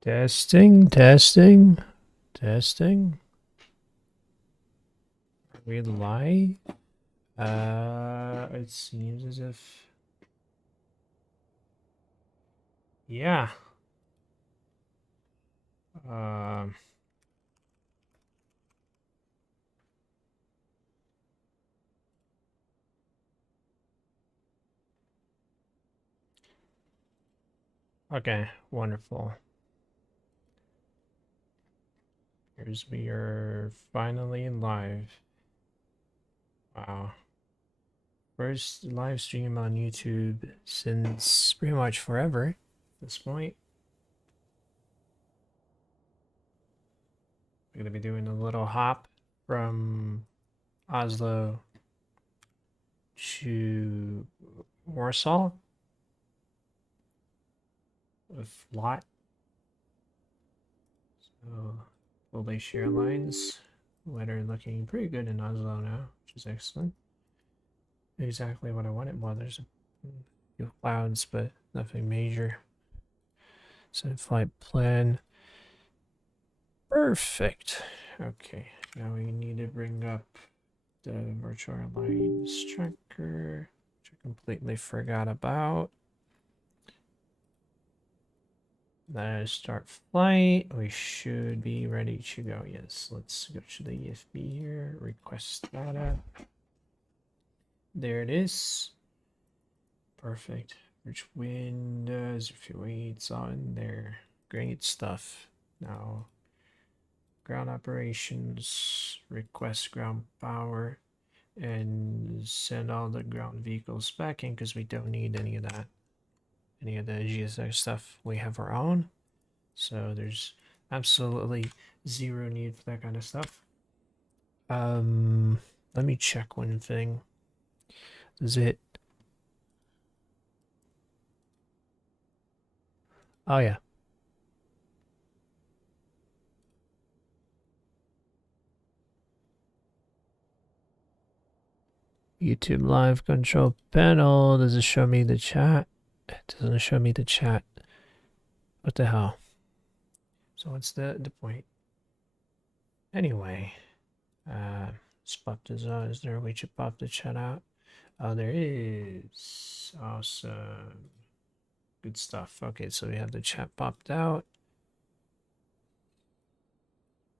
Testing, testing, testing. Are we live? It seems as if... Yeah. Um... Okay, wonderful. We are finally live. Wow. First live stream on YouTube since pretty much forever at this point. We're gonna be doing a little hop from Oslo to Warsaw with lot. So fully share lines. Weather looking pretty good in Oslo now, which is excellent. Exactly what I wanted. Well, there's a few clouds, but nothing major. Set flight plan. Perfect. Okay, now we need to bring up the virtual airlines tracker, which I completely forgot about. Start flight. We should be ready to go. Yes, let's go to the EFB here. Request data. There it is. Perfect. Which windows, if you wait on there. Great stuff. Now, ground operations, request ground power, and send all the ground vehicles back in because we don't need any of that. Any of the GSX stuff. We have our own. So there's absolutely zero need for that kind of stuff. Let me check one thing. Is it? Oh yeah. YouTube live control panel. Does it show me the chat? It doesn't show me the chat. What the hell? So what's the point? Anyway, let's pop this out. Is there a way to pop the chat out? Oh, there is. Awesome. Good stuff. Okay, so we have the chat popped out.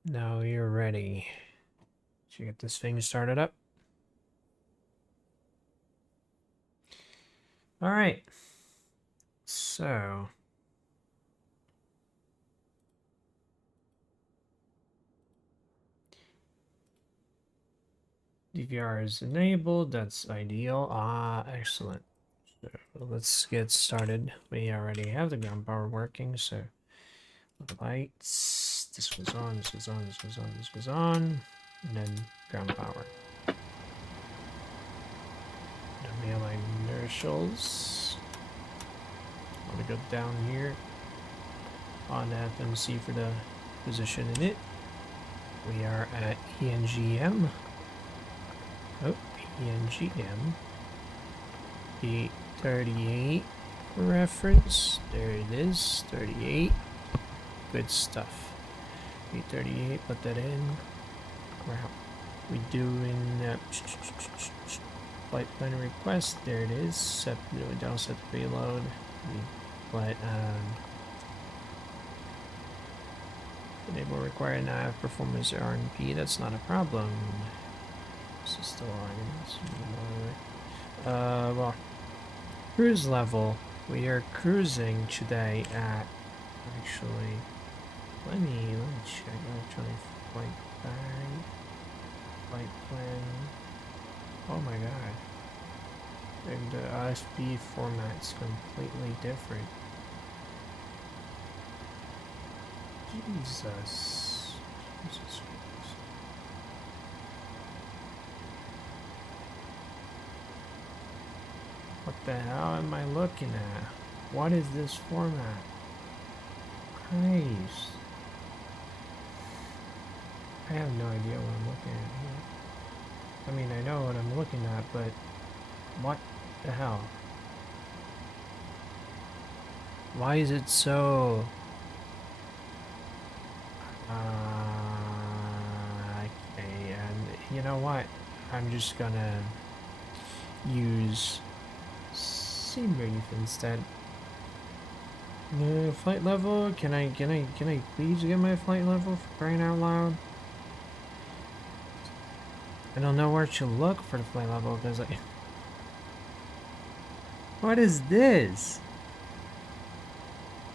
Now you're ready. Should get this thing started up. All right. So DVR is enabled. That's ideal. Excellent. So let's get started. We already have the ground power working, so the lights. This was on, this was on, this was on, this was on, and then ground power. The airline inertials. I'm gonna go down here on FMC for the position in it. We are at ENGM. Oh, ENGM. B738 reference. There it is. 38. Good stuff. B738, put that in. Wow. We doing flight plan request. There it is. We don't set the payload. But enable required nav performance RNP. That's not a problem. This is still on. Well, cruise level. We are cruising today at. Actually, let me check. Electronic flight bag. Flight plan. Oh my god. And the ISP format's completely different. Jesus. Jesus Christ. What the hell am I looking at? What is this format? Christ. I have no idea what I'm looking at here. I mean, I know what I'm looking at, but what the hell? Why is it so... Okay, and you know what? I'm just gonna use Sea Brief instead. The flight level? Can I please get my flight level for crying out loud? I don't know where to look for the flight level because I... What is this?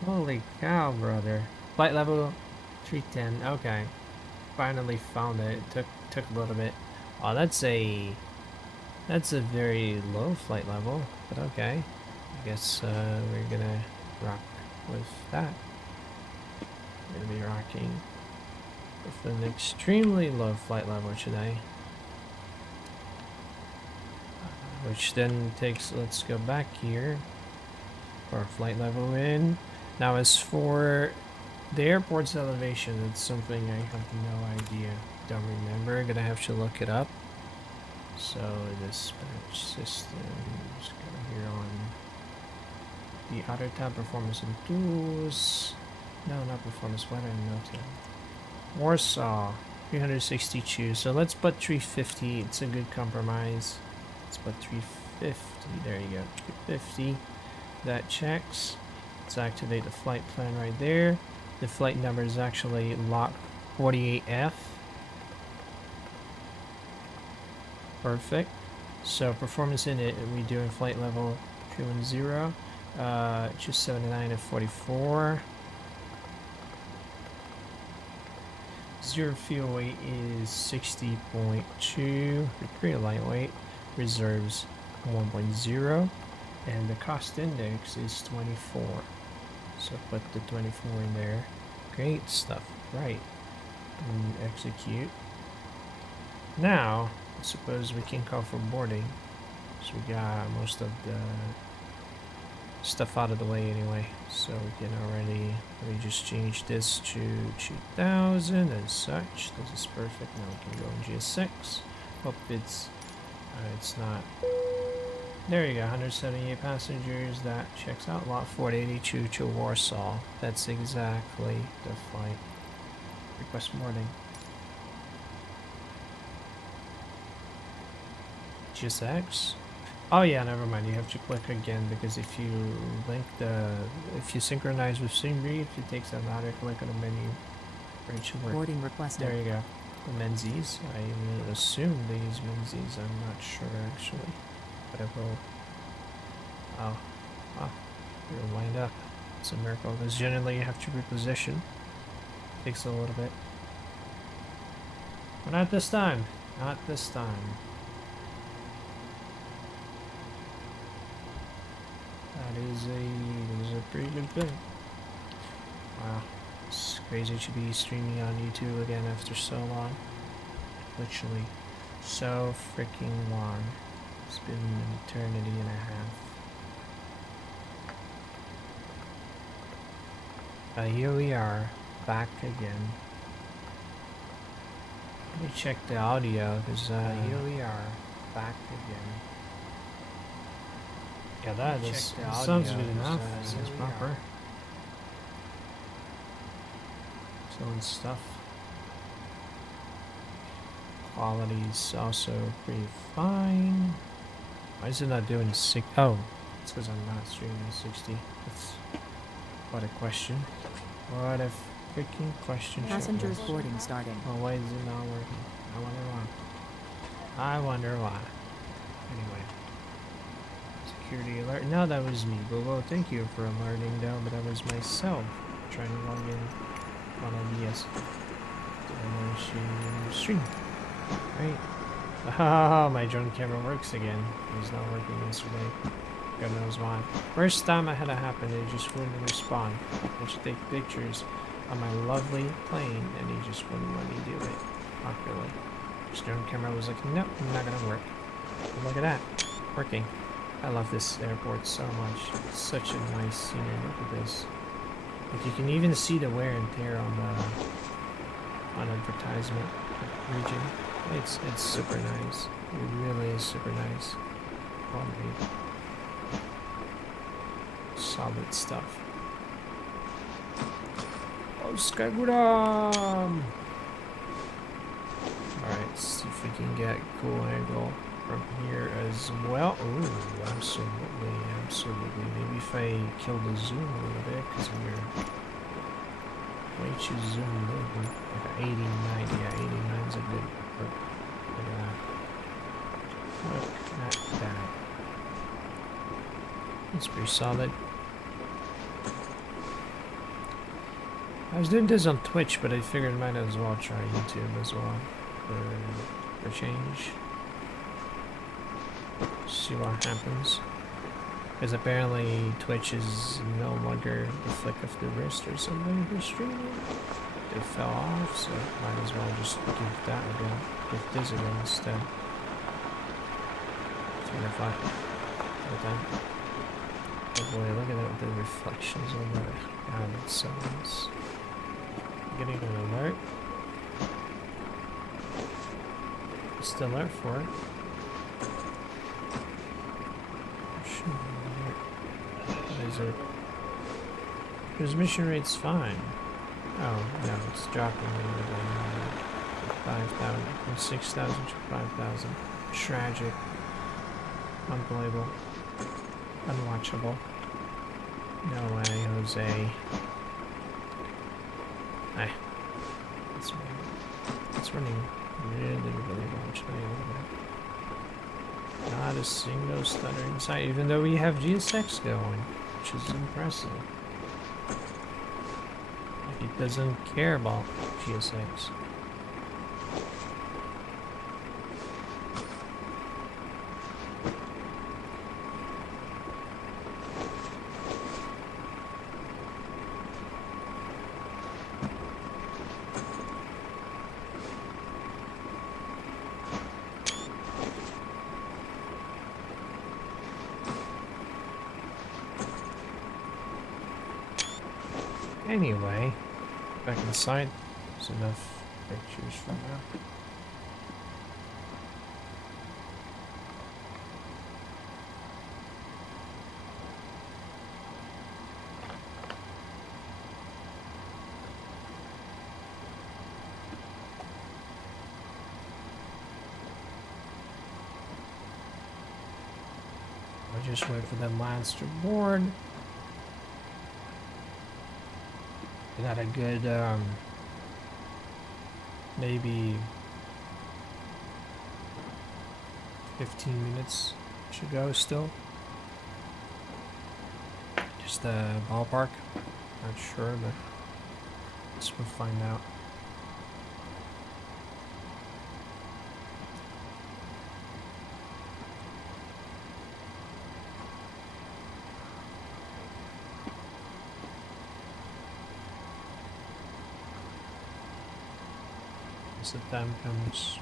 Holy cow, brother. Flight level 310. Okay. Finally found it. It took a little bit. Oh, that's a very low flight level, but okay. I guess we're gonna rock with that. We're gonna be rocking with an extremely low flight level today. Which then takes, let's go back here for flight level in. Now as for the airport's elevation, it's something I have no idea, don't remember, gonna have to look it up. So dispatch systems, go here on the outer tab, performance and tools. No, not performance, weather and no tab. Warsaw, 362, so let's put 350, it's a good compromise. Let's put 350, there you go, 350, that checks. Let's activate the flight plan right there. The flight number is actually Lot 48F. Perfect. So performance in it, we're doing flight level 310, 279 at 44. Zero fuel weight is 60.2, pretty lightweight. Reserves 1.0, and the cost index is 24. So put the 24 in there. Great stuff. Right. And execute. Now, I suppose we can call for boarding. So we got most of the stuff out of the way anyway. So we can already, let me just change this to 2000 as such. This is perfect. Now we can go in GS6. Hope it's not. There you go, 178 passengers. That checks out. Lot 482 to Warsaw. That's exactly the flight. Request boarding. GSX? Oh yeah, never mind. You have to click again because if you if you synchronize with SingBrief, it takes another click on the menu for it to work. Boarding requested. There you go. The Menzies. I would assume they use Menzies. I'm not sure actually, but I will. Oh, we're lined up. It's a miracle because generally you have to reposition. Takes a little bit, but not this time. Not this time. That is a pretty good thing. Wow. It's crazy to be streaming on YouTube again after so long. Literally so freaking long. It's been an eternity and a half. Here we are, back again. Let me check the audio, because here we are, back again. Yeah, that sounds good enough. Sounds proper. Excellent stuff. Quality's also pretty fine. Why is it not doing 60? Oh, it's because I'm not streaming 60. That's what a question. What a freaking question. Passengers boarding starting. Oh, why is it not working? I wonder why. I wonder why. Anyway. Security alert. No, that was me. Google, thank you for alerting though, but that was myself trying to log in on OBS. Stream. Right. Ah, my drone camera works again. It was not working yesterday. God knows why. First time I had it happen, it just wouldn't respond. I should take pictures on my lovely plane, and he just wouldn't let me do it properly. This drone camera was like, nope, not gonna work. And look at that, working. I love this airport so much. It's such a nice scenery. Look at this. Like you can even see the wear and tear on the advertisement region. It's super nice. It really is super nice. Quality. Solid stuff. Skyguram! Alright, see if we can get a cool angle from here as well. Ooh, absolutely, absolutely. Maybe if I kill the zoom a little bit, because we're way too zoomed in. Like 89, yeah, 89 is a good number. Look at that. Look at that. That's pretty solid. I was doing this on Twitch, but I figured I might as well try YouTube as well for change. See what happens. Because apparently Twitch is no longer the flick of the wrist or something for streaming. They fell off, so might as well just give that a go. Give this a go instead. See if I with that. Oh boy, look at that, the reflections on that. God, it's so nice. Getting an alert. Just alert for it. What is it? Transmission rate's fine. Oh, no, it's dropping a little bit. 5,000, from 6,000 to 5,000. Tragic. Unbelievable. Unwatchable. No way, Jose. It's running really well today. Not a single stuttering sign, even though we have GSX going, which is impressive. Like, it doesn't care about GSX. Anyway, back inside, there's enough pictures for now. I'll just wait for them lines to board. We got a good, maybe 15 minutes to go still. Just a ballpark. Not sure, but I guess we'll find out. As the time comes.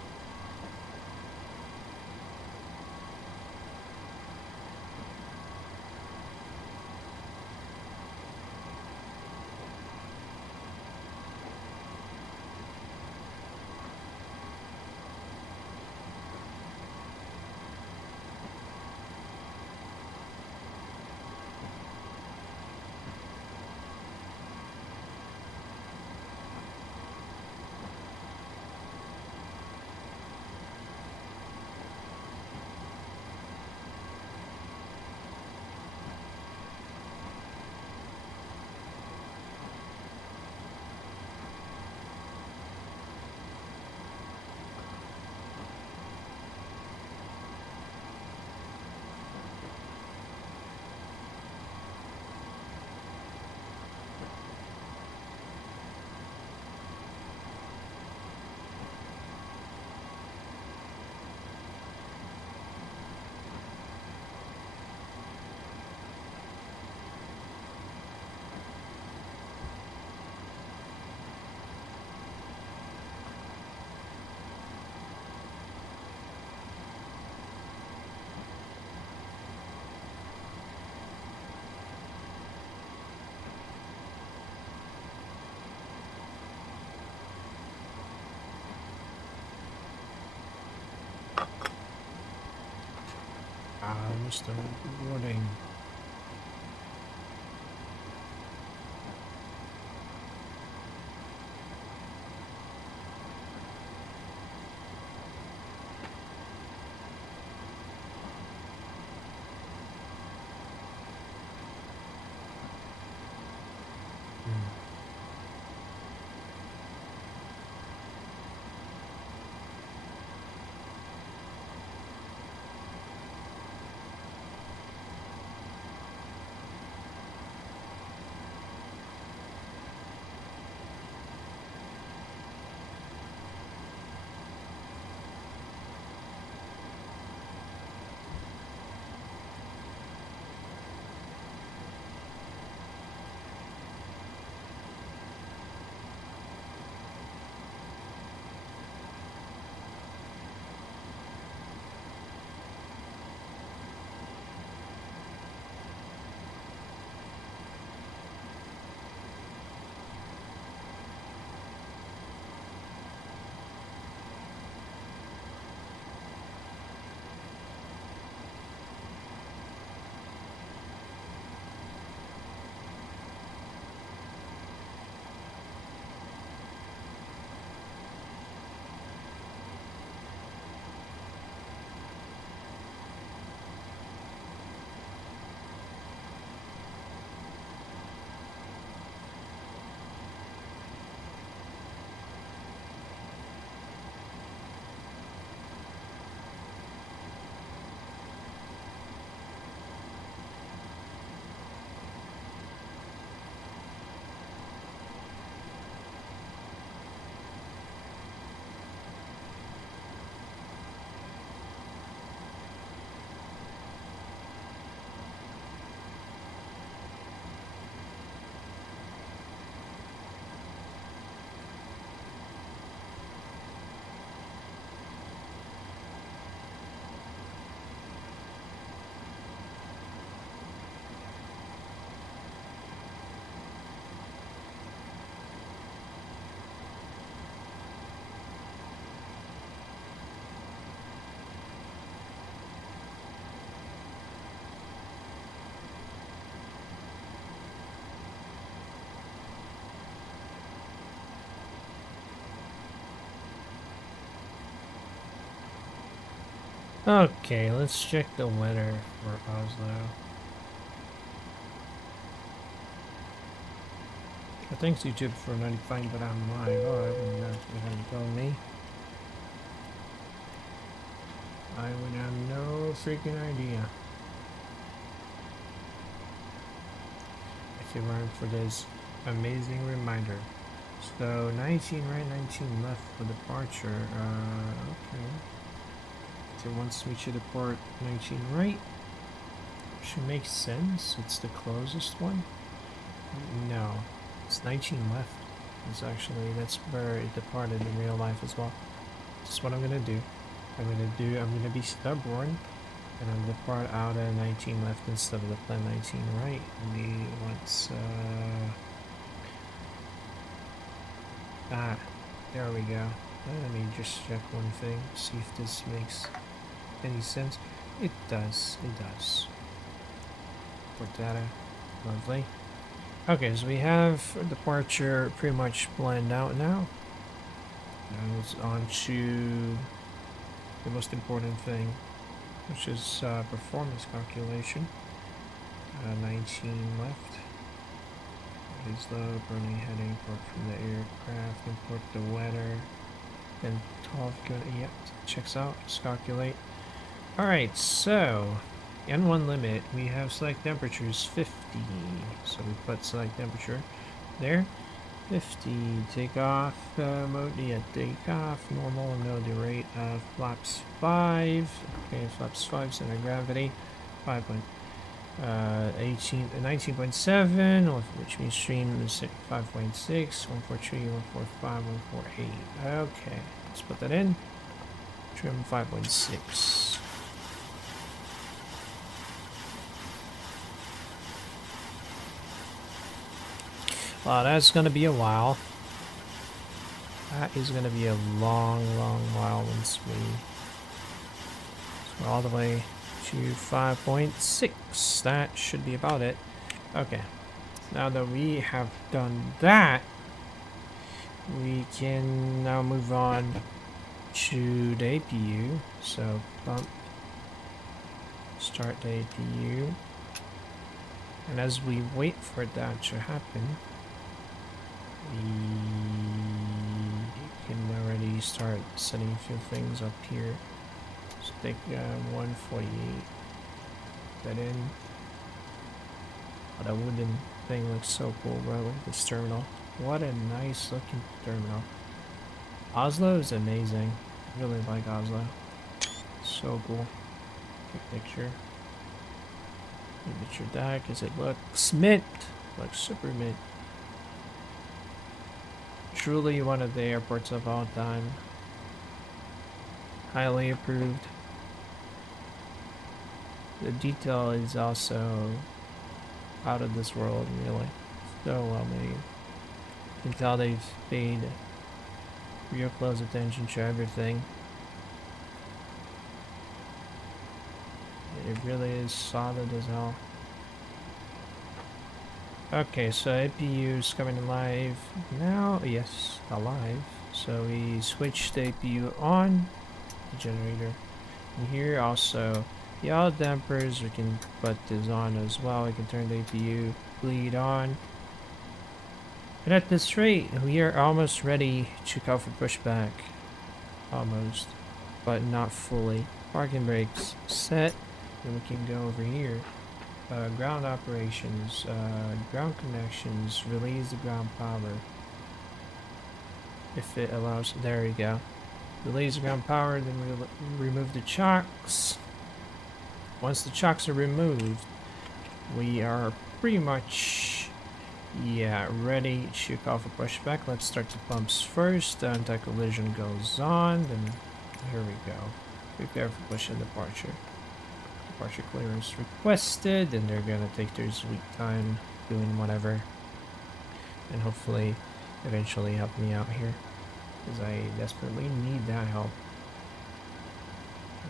Mr. Warning. Okay, let's check the weather for Oslo. Thanks YouTube for 95, but I'm live. Oh, I wouldn't know if you hadn't told me. I would have no freaking idea. If it weren't for this amazing reminder. So 19 right, 19 left for departure. Okay. So once we should depart 19 right, should make sense. It's the closest one. No, it's 19 left. It's actually, that's where it departed in real life as well. That's what I'm gonna do. I'm gonna be stubborn, and I'm gonna depart out at 19 left instead of the plan 19 right. And there we go. Let me just check one thing, see if this makes any sense. It does, it does. Port data, lovely. Okay, so we have departure pretty much planned out now. Now it's on to the most important thing, which is performance calculation. 19 left. Is low, burning heading, port from the aircraft, import the weather. Then 12, good, yep, checks out, let's calculate. Alright, so N1 limit, we have select temperatures 50, so we put select temperature there. 50, takeoff mode, yeah, takeoff, normal, know the rate of flaps 5, okay, flaps 5, center of gravity, 19.7, which means stream is 5.6, 143, 145, 148, okay, let's put that in, trim 5.6. Well, that's going to be a while. That is going to be a long, long while once we're all the way to 5.6. That should be about it. Okay. Now that we have done that, we can now move on to the APU. So bump, start the APU. And as we wait for that to happen, we can already start setting a few things up here. So take 148, that in. Oh, that wooden thing looks so cool, bro. Look at this terminal. What a nice looking terminal. Oslo is amazing. I really like Oslo. So cool. Take a picture. Picture that because it looks mint. Looks super mint. Truly one of the airports of all time. Highly approved. The detail is also out of this world, really. So well made. You can tell they've paid real close attention to everything. It really is solid as hell. Okay, so APU is coming alive now. Yes, alive. So we switched the APU on, the generator. And here also, the yaw dampers, we can put this on as well. We can turn the APU bleed on. And at this rate, we are almost ready to go for pushback. Almost, but not fully. Parking brakes set. And we can go over here. Ground operations, ground connections, release the ground power. If it allows, there we go. Release the ground power, then remove the chocks. Once the chocks are removed, we are pretty much, yeah, ready to call for pushback. Let's start the pumps first. Anti-collision goes on, then here we go. Prepare for push and departure. Departure clearance requested, and they're gonna take their sweet time doing whatever, and hopefully eventually help me out here, because I desperately need that help.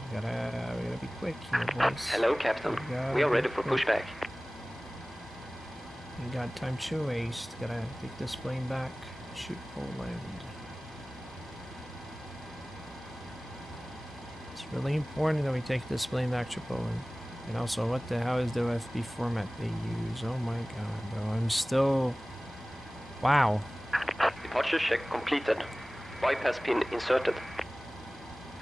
We gotta be quick here, boys. Hello, Captain. We are ready for pushback. We got time to waste. Gotta take this plane back. Shoot Poland. Let's really important that we take this plane back to Poland. And also, what the hell is the OFB format they use? Oh my god, bro. I'm still... Wow. Departure check completed. Bypass pin inserted.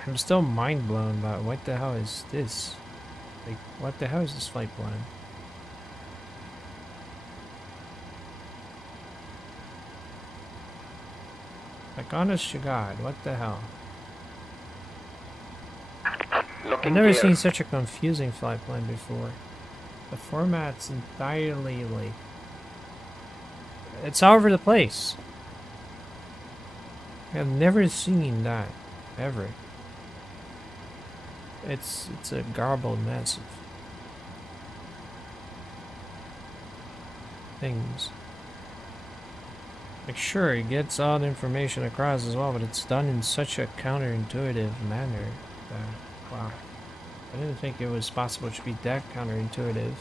I'm still mind blown about what the hell is this? Like, what the hell is this flight plan? Like, honest to God, what the hell? I've Locking never gear. seen such a confusing flight plan before. The format's entirely like... It's all over the place. I've never seen that, ever. It's a garbled mess of things. Like, sure, it gets all the information across as well, but it's done in such a counterintuitive manner that, wow. I didn't think it was possible to be that counterintuitive.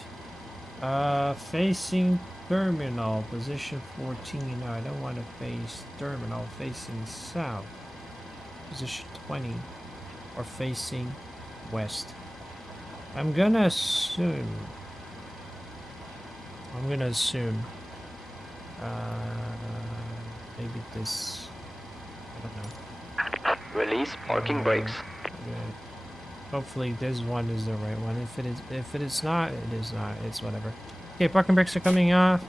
Facing terminal, position 14. No, I don't want to face terminal, facing south. Position 20. Or facing west. I'm gonna assume. Maybe this. I don't know. Release parking brakes. Okay. Hopefully this one is the right one. If it is not, it is not. It's whatever. Okay, parking brakes are coming off.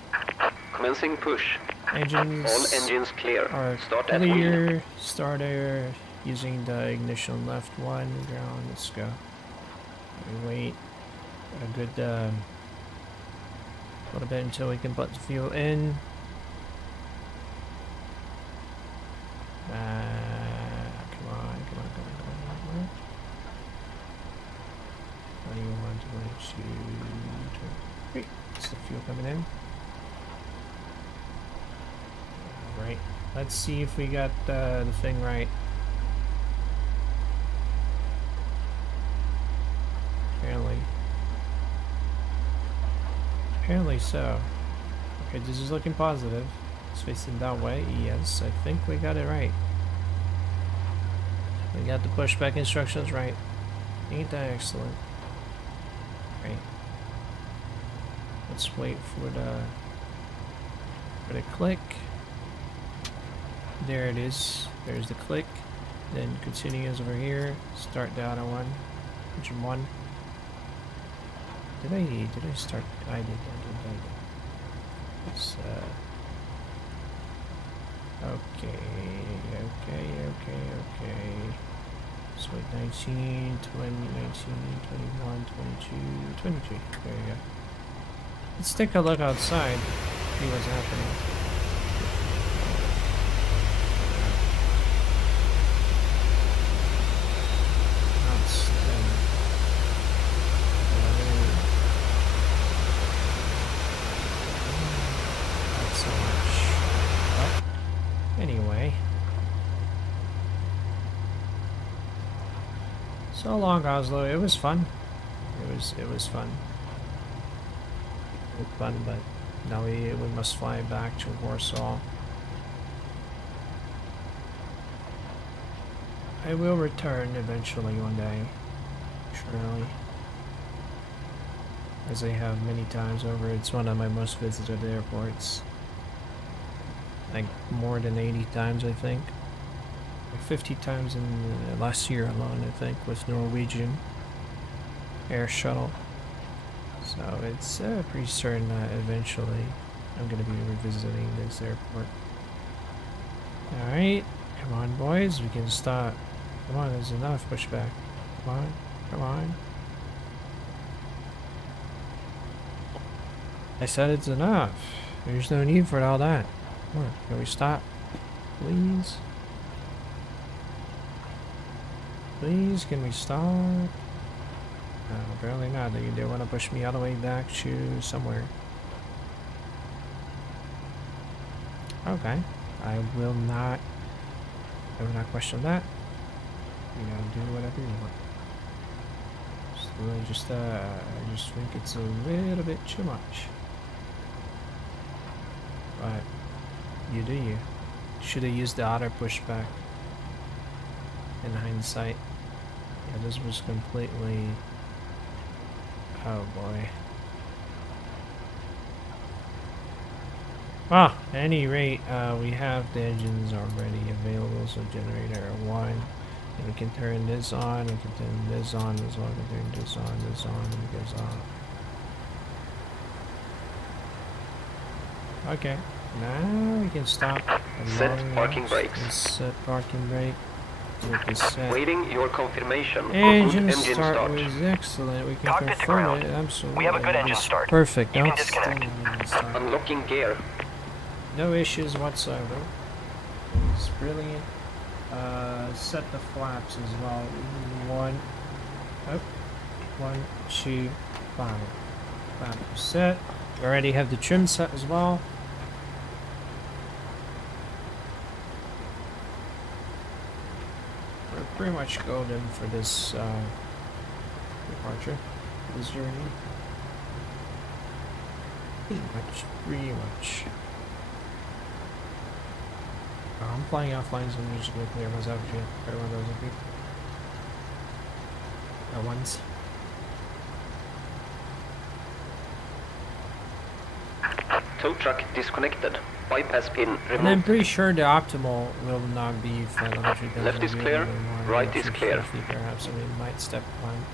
Commencing push. Engines. All engines clear. Are Start at wheel. clear. Starter using the ignition left one. Ground. Let's go. We wait a good little bit until we can put the fuel in. Come on. 21, 22, 23. That's the fuel coming in. Alright, let's see if we got the thing right. Apparently so. Okay, this is looking positive. It's facing that way. Yes, I think we got it right. We got the pushback instructions right. Ain't that excellent? Right. Let's wait for the click. There it is. There's the click. Then continues over here. Start the auto one. Engine one. Did I start? I did. It's okay. So wait, 19, 20, 19, 21, 22, 23. There you go. Let's take a look outside. See what's happening. Outstanding. Not so much. But anyway. So long, Oslo. It was fun. It was fun. It was fun, but now we must fly back to Warsaw. I will return eventually one day, surely. As I have many times over. It's one of my most visited airports. Like more than 80 times, I think. 50 times in last year alone, I think, with Norwegian air shuttle. So it's pretty certain that eventually I'm going to be revisiting this airport. Alright, come on boys, we can start. Come on, there's enough pushback. Come on. I said it's enough. There's no need for all that. Come on, can we stop? Please? Please, can we stop? No, apparently not. They want to push me all the way back to somewhere. Okay. I will not question that. You know, do whatever you want. I just think it's a little bit too much. But you do you. Should have used the auto pushback. In hindsight, Yeah, this was completely... Oh boy. Well, at any rate, we have the engines already available, so generator 1. And we can turn this on, we can turn this on as well, we can turn this on, and it goes on. Okay, now we can stop. Set parking brakes. Set parking brake. Set. Waiting your confirmation. Engine start was excellent. We can Cockpit to confirm ground. it. Absolutely. We have a good engine start. Perfect. You can disconnect. Unlocking gear. No issues whatsoever. It's brilliant. Set the flaps as well. 1, 2, 5. Flap set. We already have the trim set as well. We're pretty much golden for this departure, this journey. Pretty much. I'm flying offline, so I'm just going to clear myself here. Everyone knows it. At once. Tow truck disconnected. Bypass pin removed. And I'm pretty sure the optimal will not be flight altitude. Left is clear, right is clear. Perhaps, so we might step one.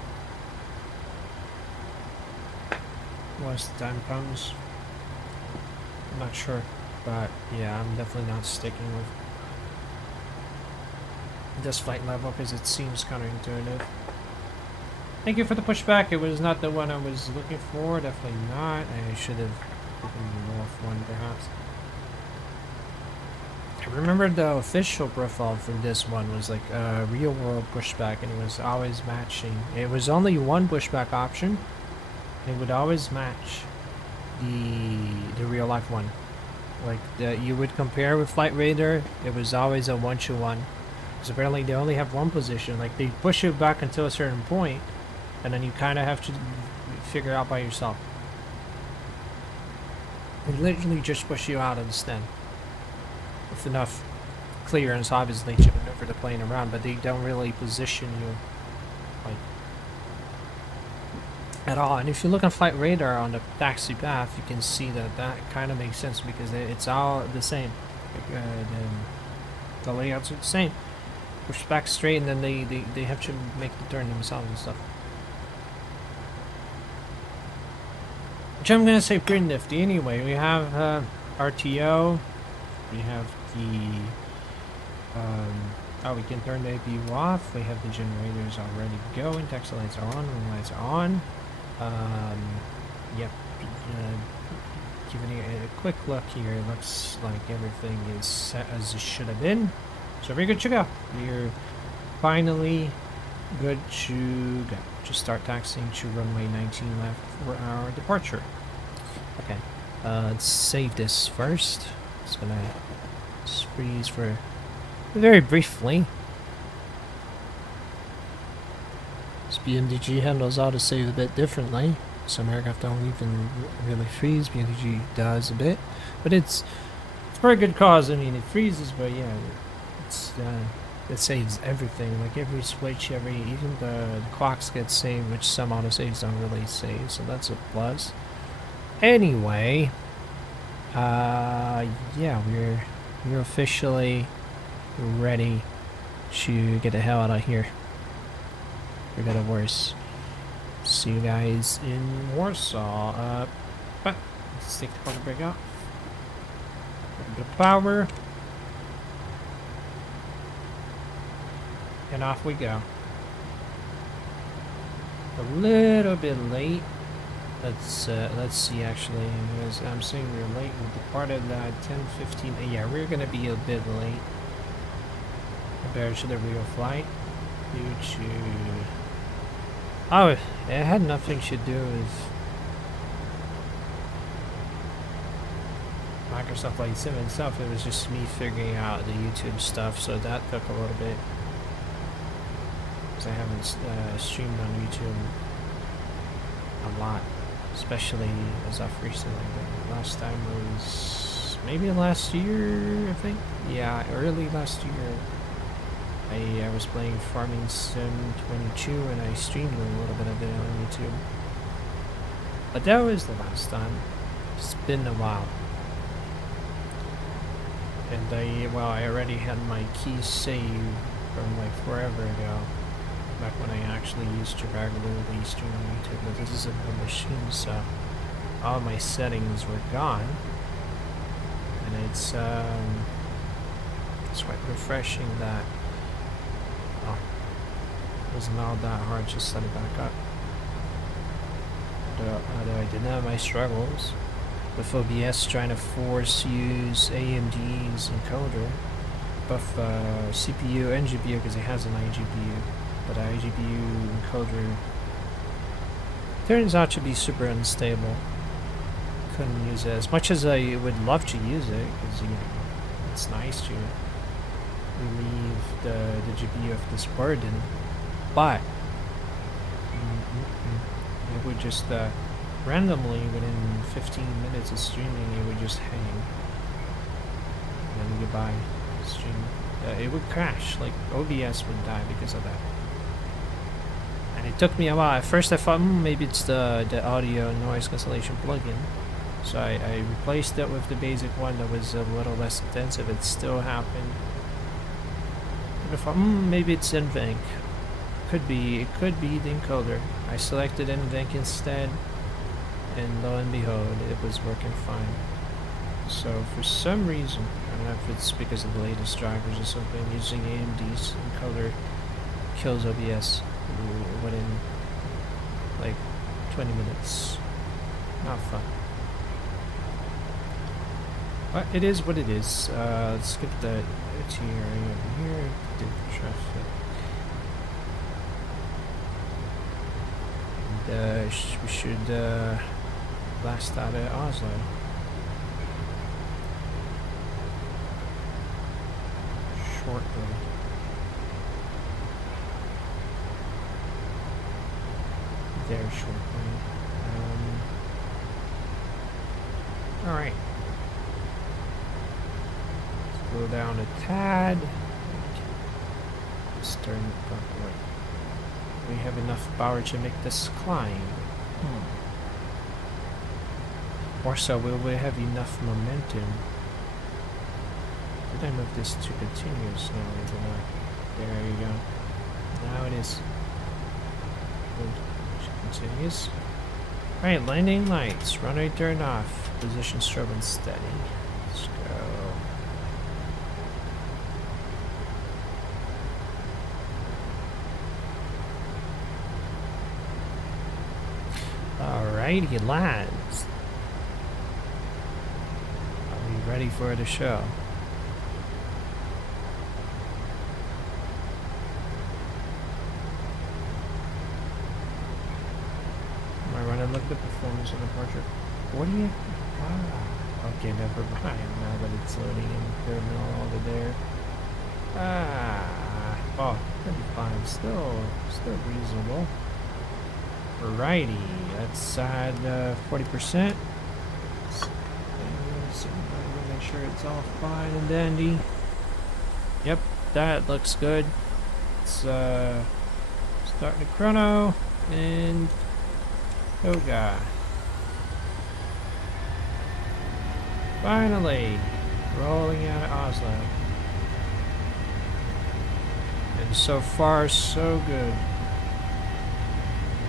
Once the time comes. I'm not sure, but yeah, I'm definitely not sticking with this flight level because it seems counterintuitive. Thank you for the pushback. It was not the one I was looking for. Definitely not. I should have taken the north one, perhaps. I remember the official profile for this one was like a real world pushback, and it was always matching. It was only one pushback option. It would always match the real life one. Like you would compare with Flight Radar, it was always a 1-to-1. Because apparently they only have one position. Like they push you back until a certain point, and then you kind of have to figure out by yourself. They literally just push you out of the stand. With enough clearance, obviously, to maneuver the plane around, but they don't really position you like at all. And if you look on Flight Radar on the taxi path, you can see that that kind of makes sense because it's all the same. The layouts are the same. Push back straight, and then they have to make the turn themselves and stuff. Which I'm gonna say pretty nifty. Anyway, we have RTO. We have the oh, we can turn the EPWA off. We have the generators already going. Taxi lights are on. Wing lights are on. Yep. Giving it a quick look here. It looks like everything is set as it should have been. So we're good to go. We're finally good to go. Just start taxiing to runway 19 left for our departure. Okay. Let's save this first. It's gonna freeze for very briefly. This PMDG handles autosave a bit differently. Some aircraft don't even really freeze. PMDG does a bit, but it's for a good cause. I mean, it freezes, but yeah, it saves everything. Like every switch, even the clocks get saved, which some autosaves don't really save. So that's a plus. Anyway. Yeah, we're officially ready to get the hell out of here. For better or worse. See you guys in Warsaw. But let's take the parking brake out. A bit of power. And off we go. A little bit late. Let's see actually, as I'm saying we're late. We departed at 10:15. Yeah, we're gonna be a bit late compared to the real flight due to it had nothing to do with Microsoft Flight Sim itself. It was just me figuring out the YouTube stuff, so that took a little bit because I haven't streamed on YouTube a lot. Especially as of recently. The last time was maybe last year, I think. Yeah, early last year. I I was playing Farming Sim 22 and I streamed a little bit of it on YouTube. But that was the last time. It's been a while. And I already had my key saved from like forever ago. Back when I actually used to regularly stream on YouTube. But this is a new machine, so all my settings were gone. And it's quite refreshing that it wasn't all that hard to set it back up. Although I did have my struggles with OBS trying to force use AMD's encoder, both CPU and GPU, because it has an iGPU, but iGPU encoder turns out to be super unstable. Couldn't use it as much as I would love to use it, because you know it's nice to relieve the GPU of this burden, but it would just randomly within 15 minutes of streaming it would just hang, and then goodbye stream. It would crash, like OBS would die because of that. And it took me a while. At first I thought maybe it's the audio noise cancellation plugin, so I replaced it with the basic one that was a little less intensive. It still happened. And I thought maybe it's NVENC. It could be the encoder. I selected NVENC instead, and lo and behold, it was working fine. So for some reason, I don't know if it's because of the latest drivers or something, using AMD's encoder kills OBS within like 20 minutes. Not fun. But it is what it is. Let's skip the TA over here. Did traffic. And, we should blast out of Oslo. Shortly. There shortly. Alright. Let's go down a tad. Let's turn the front way. We have enough power to make this climb. Or so will we have enough momentum. Did I move this to continuous? No, I did not. There you go. Now it is. Good. Continuous. Alright, landing lights. Runway turned off. Position strobe and steady. Let's go. Alrighty, lads. Are we ready for the show? Am I running? Look at the performance of the departure. 40? Ah, okay, never mind. Now that it's loading in terminal over there. Oh, 35. Still reasonable. Alrighty, let's add 40%. Make sure it's all fine and dandy. Yep, that looks good. Let's start the chrono and oh god. Finally, rolling out of Oslo. And so far, so good.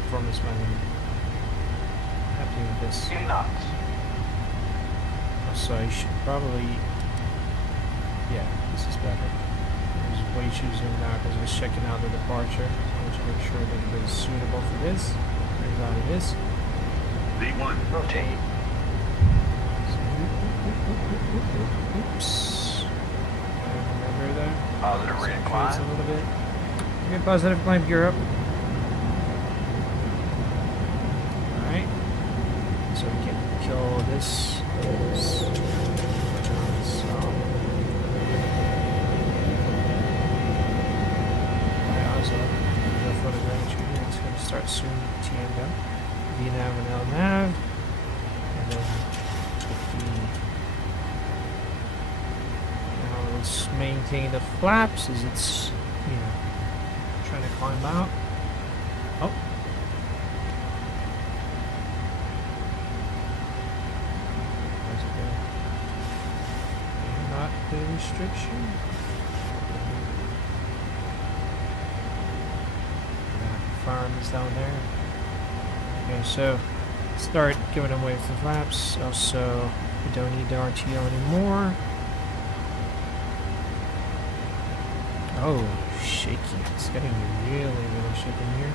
Performance management. Happy with this. So I should probably, yeah, this is better. I was way too zoomed out because I was checking out the departure. I wanted to make sure that it was suitable for this. Turns out it is. V1 rotate. Oops. I remember that. Positive red climb. A little bit. Okay, positive climb gear up. Alright. So we can kill this. So, for the range here, it's going to start soon. TMO, VNAV and LNAV, and then now let's maintain the flaps as it's, you know, climb out. Oh. Where's it going? Not the restriction. Farms down there. Okay, so start giving away for flaps. Also, we don't need the RTO anymore. Oh, shaky. It's getting really shaky here.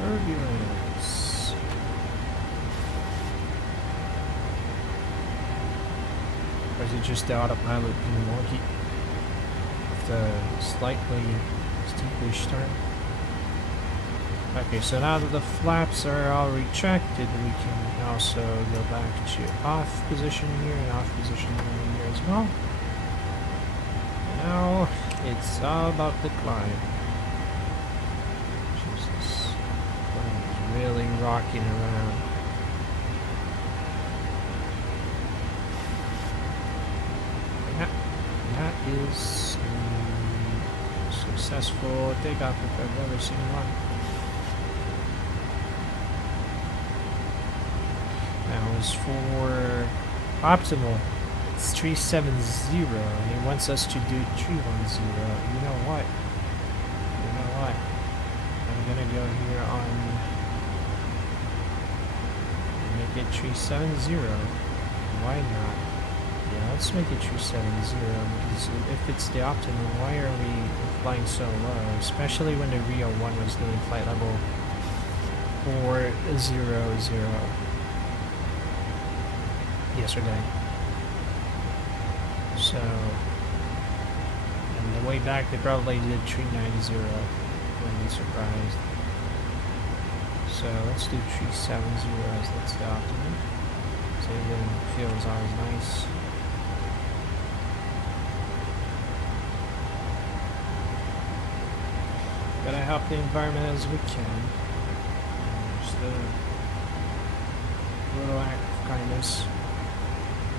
Turbulence. Or is it just the autopilot being wonky? With the slightly steeply start. Okay, so now that the flaps are all retracted, we can also go back to off position here and off position here as well. Now it's all about the climb. Jesus, it's really rocking around. That is a successful takeoff if I've ever seen one. Now as for optimal, it's 370, and he wants us to do 310. You know what? I'm gonna go here on make it 370. Why not? Yeah, let's make it 370 because if it's the optimum, why are we flying so low? Especially when the Rio 1 was doing flight level 400 yesterday. So, and the way back they probably did 390. Wouldn't be surprised. So let's do 370 as that's the optimum. So even feels always nice. Gotta help the environment as we can. Just a little act of kindness.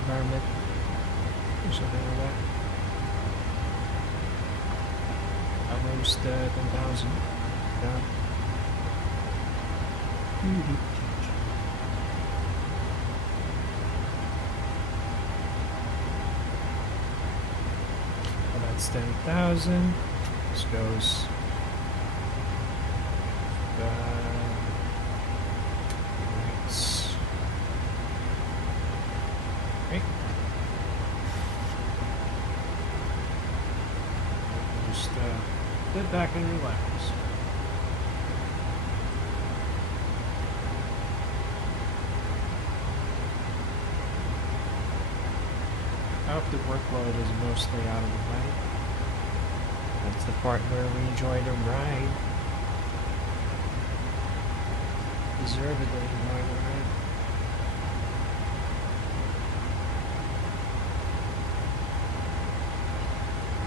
Environment. Or something like that. Almost 10,000. Yeah. Well, that's 10,000. This goes. Right. Just sit back and relax. I hope the workload is mostly out of the way. That's the part where we enjoy the ride. Deservedly enjoy the ride.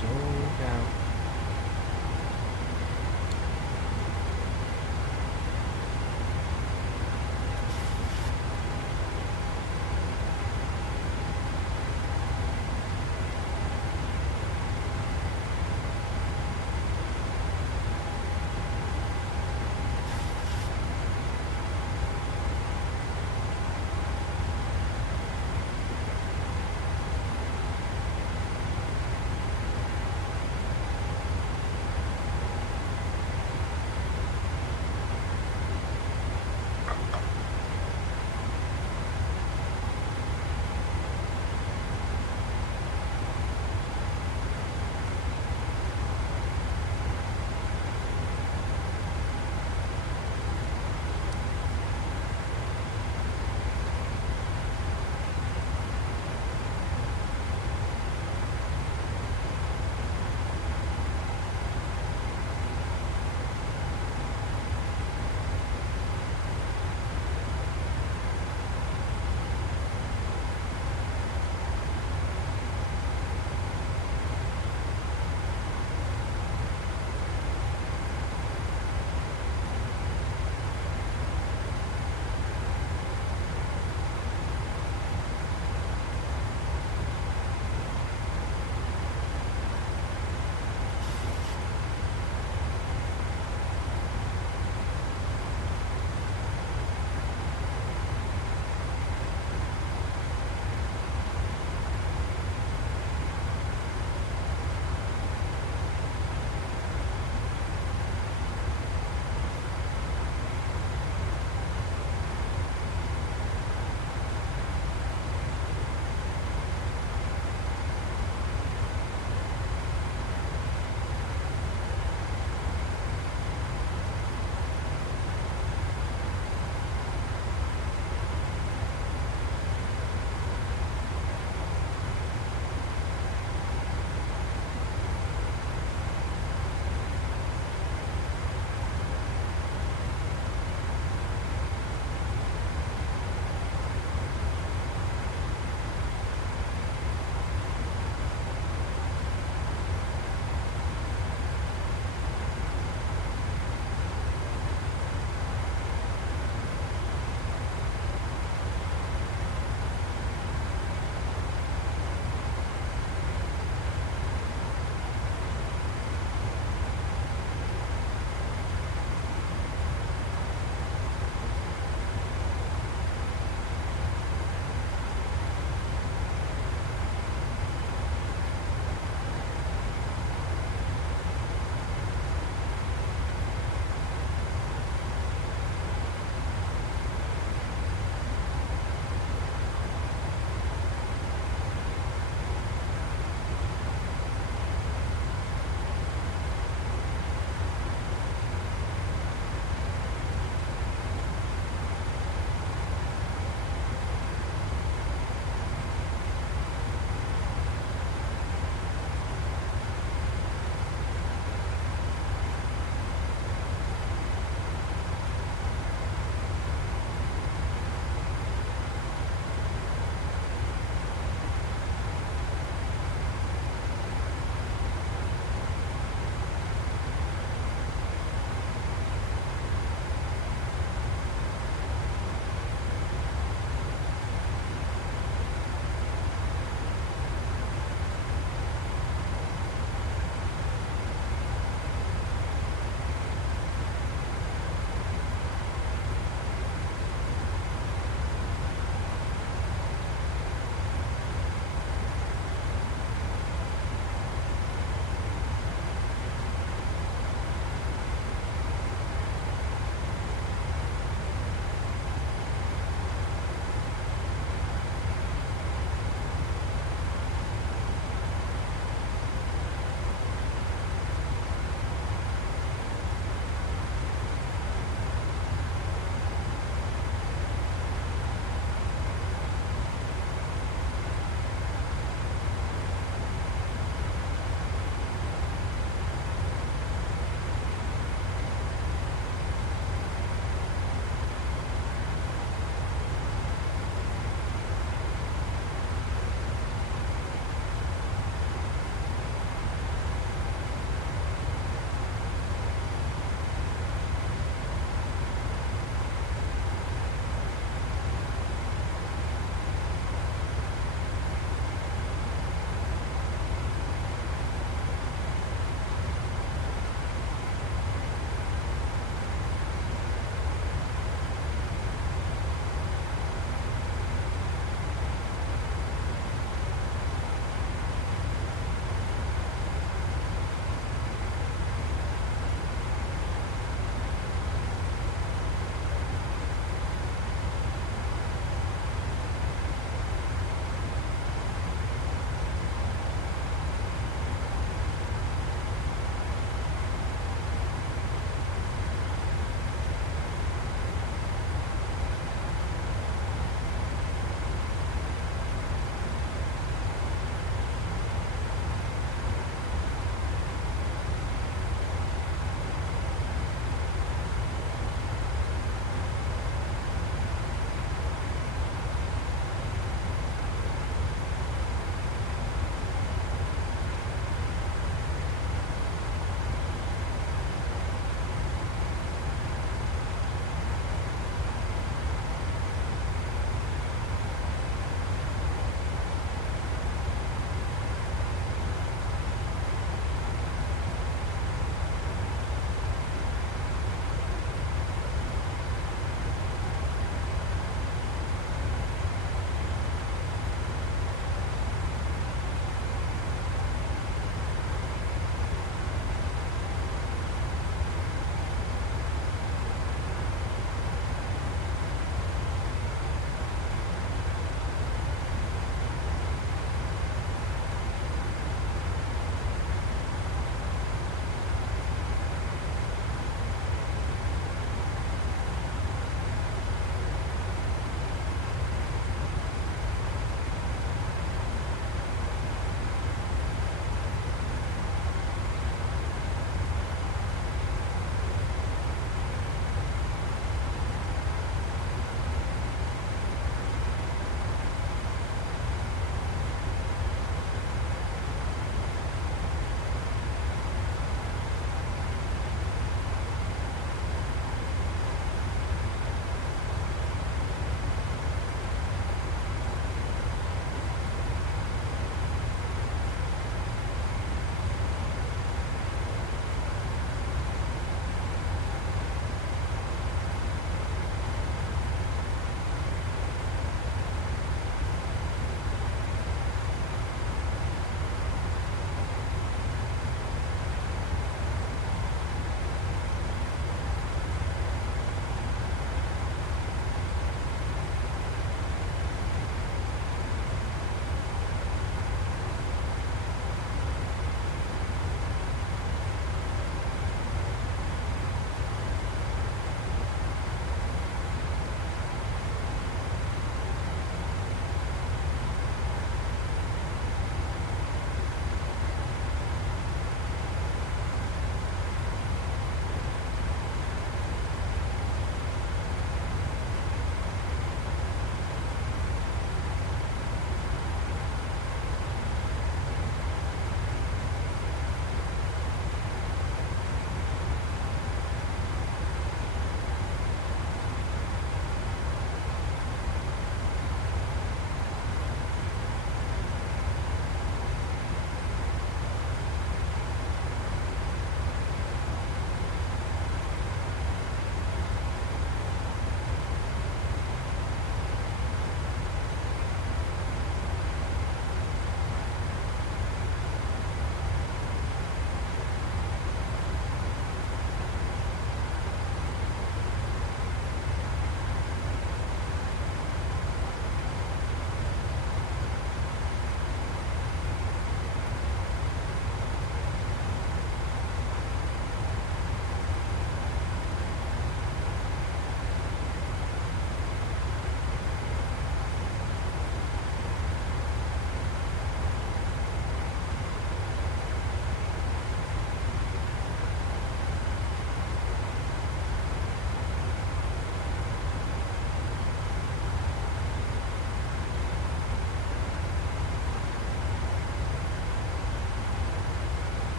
Zoned out.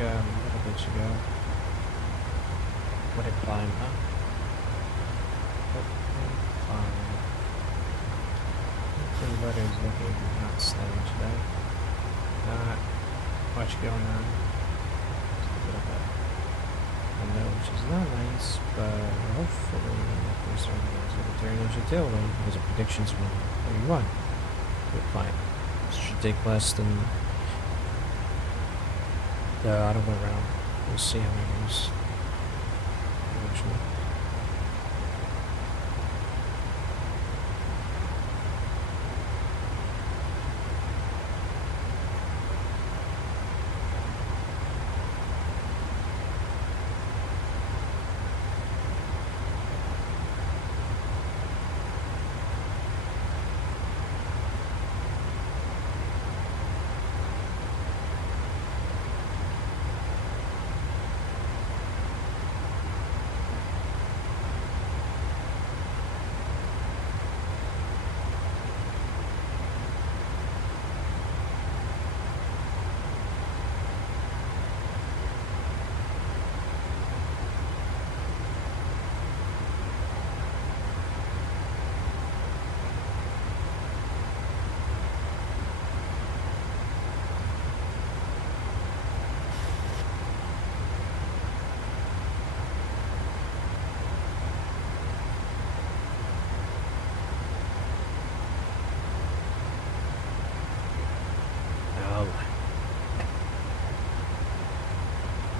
a little bit to go. What a climb, huh? What a climb. Hopefully the weather is looking not stunning today. Not much going on. Just a bit of a window, which is not nice, but hopefully there's some things that will turn into tailwind because the predictions were 31. Good climb. This should take less than the auto round. We'll see how it goes. Eventually.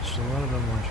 Just a little bit more to go.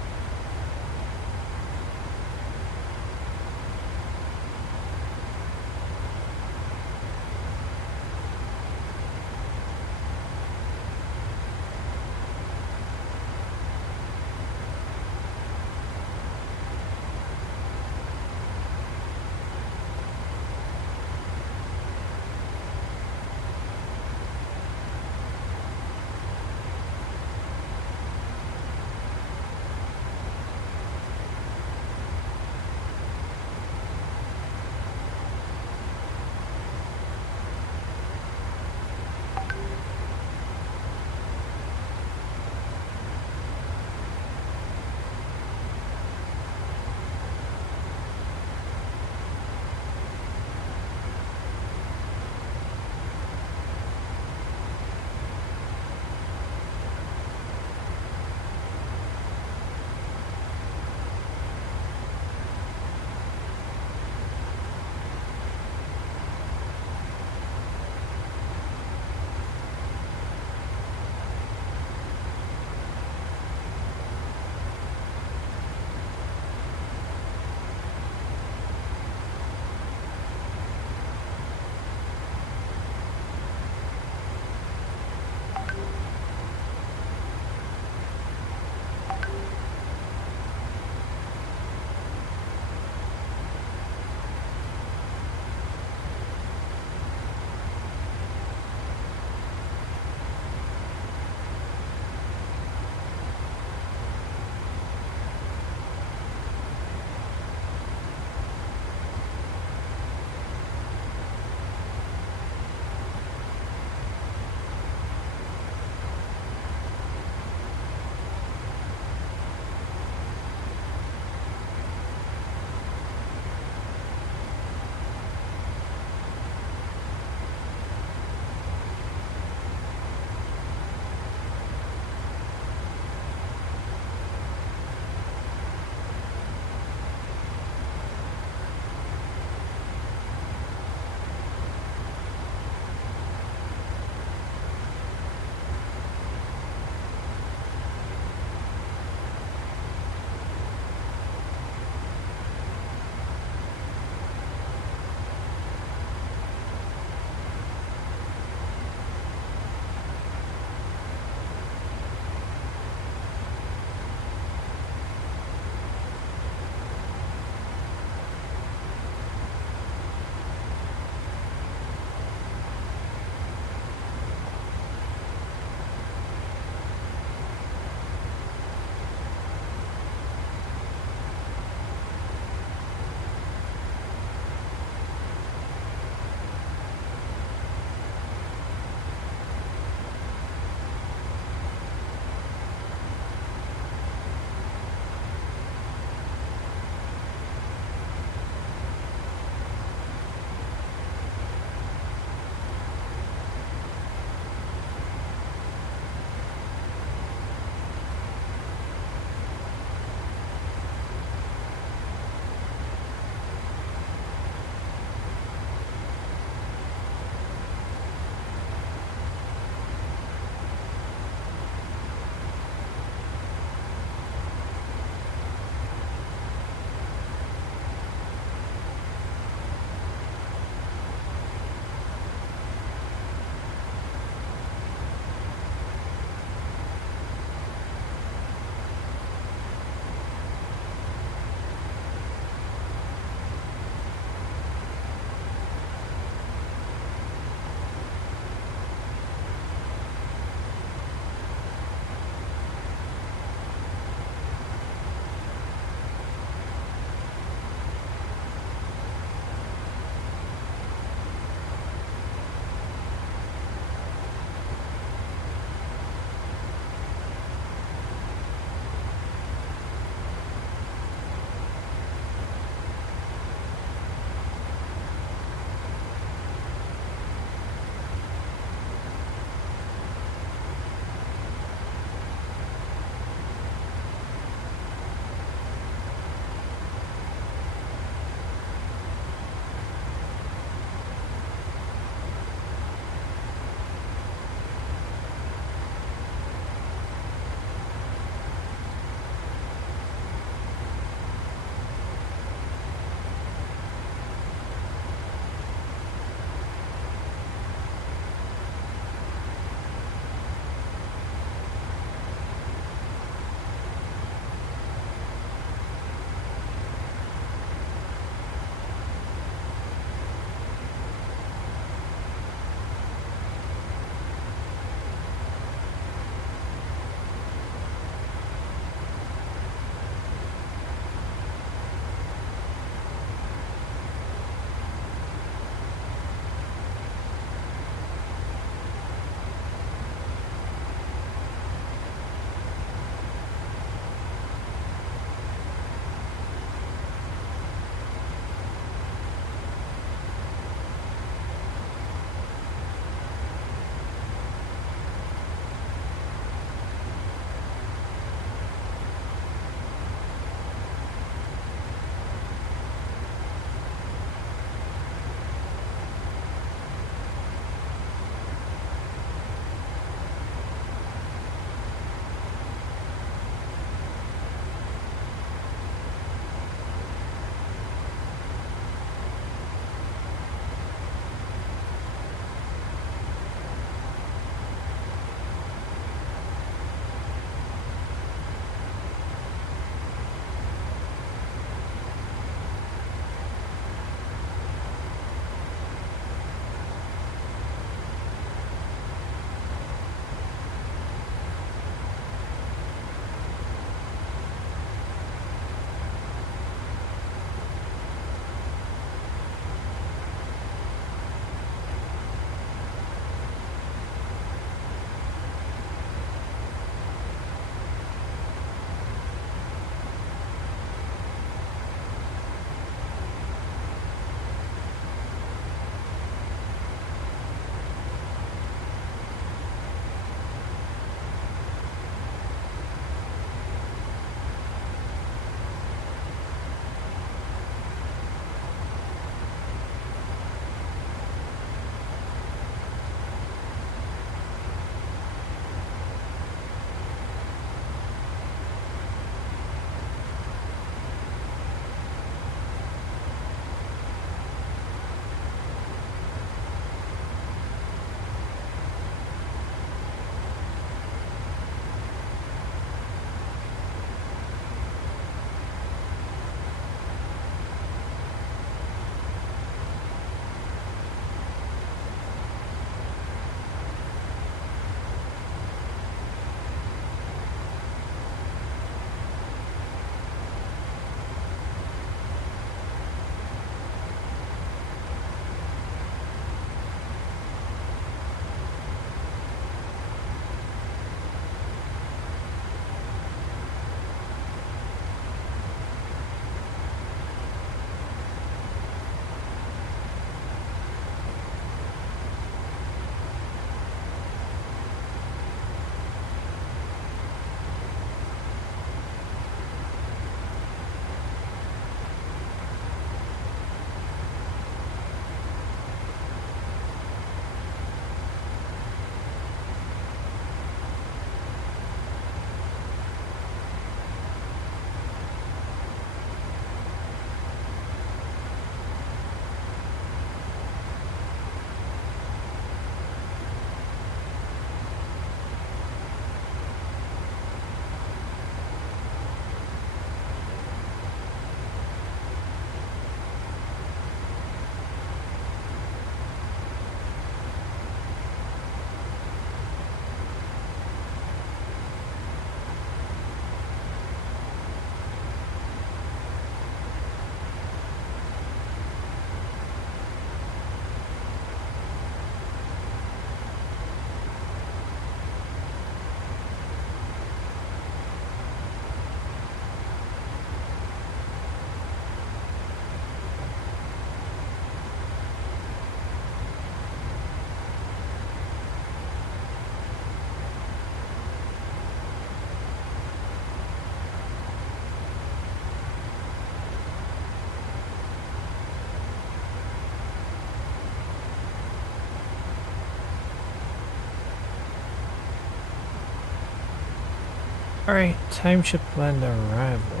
Alright, time ship planned arrival.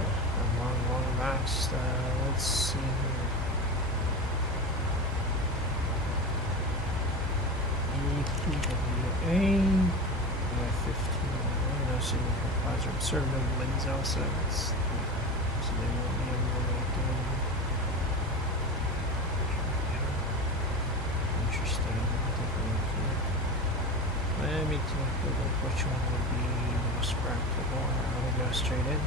Long mast. Let's see here. EPWA. Y15. No significant clouds are observed in the winds also. So they won't be able to make them. Interesting. Let me take a look which one would be the most practical. I'm gonna go straight in.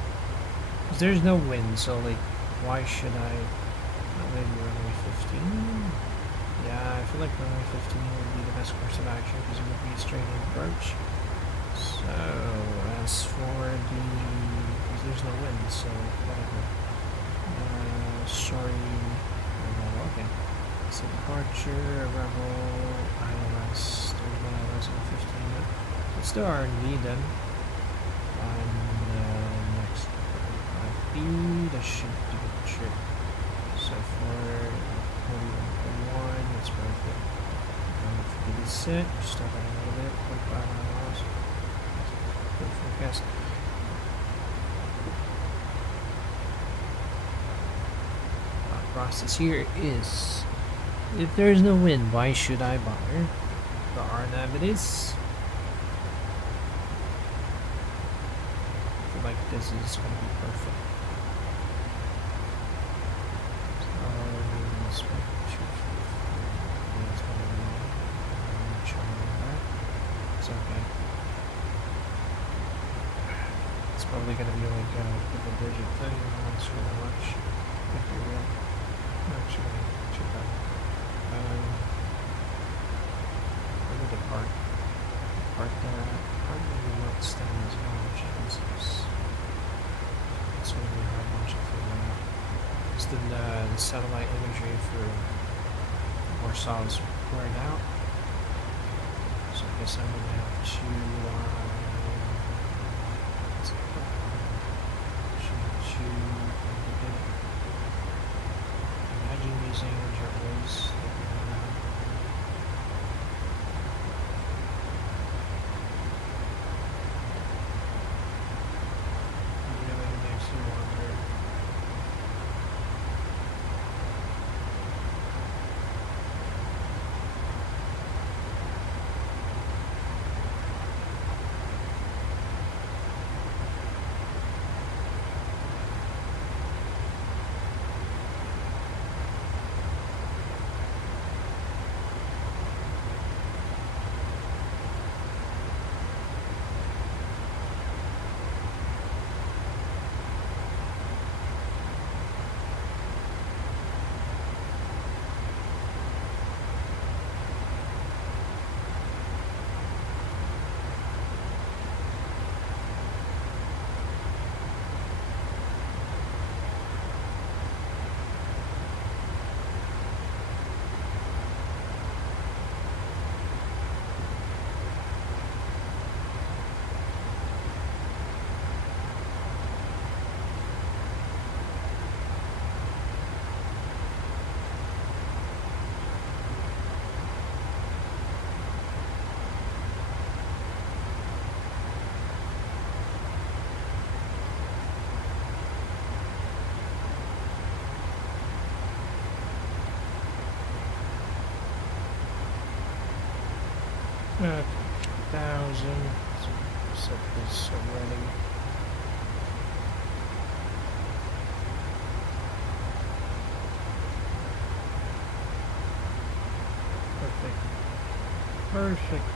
Because there's no wind, so like, why should I? Maybe runway 15? Yeah, I feel like runway 15 would be the best course of action because it would be a straight in approach. So, as for the... because there's no wind, so whatever. Sorry. Okay. So departure, arrival, ILS, 31 ILS and 15. Let's do R&D then. On next 5B, that should do the trick. So for 41.1, that's perfect. For the set, start out a little bit, 45 miles. Good forecast. Process here is, if there's no wind, why should I bother? The RNAV it is. I feel like this is going to be perfect. So, it's okay. It's probably going to be like a double-digit thing. Not sure how much. If you will. Actually, check out. Where did it park? Park there. Probably not stand as much. It's going to be a hard bunch to figure out. It's the satellite imagery for Warsaw is blurred out. So I guess I'm going to have to imagine using jetways. Really makes you wonder. Okay, 1,000. Set this already. Perfect.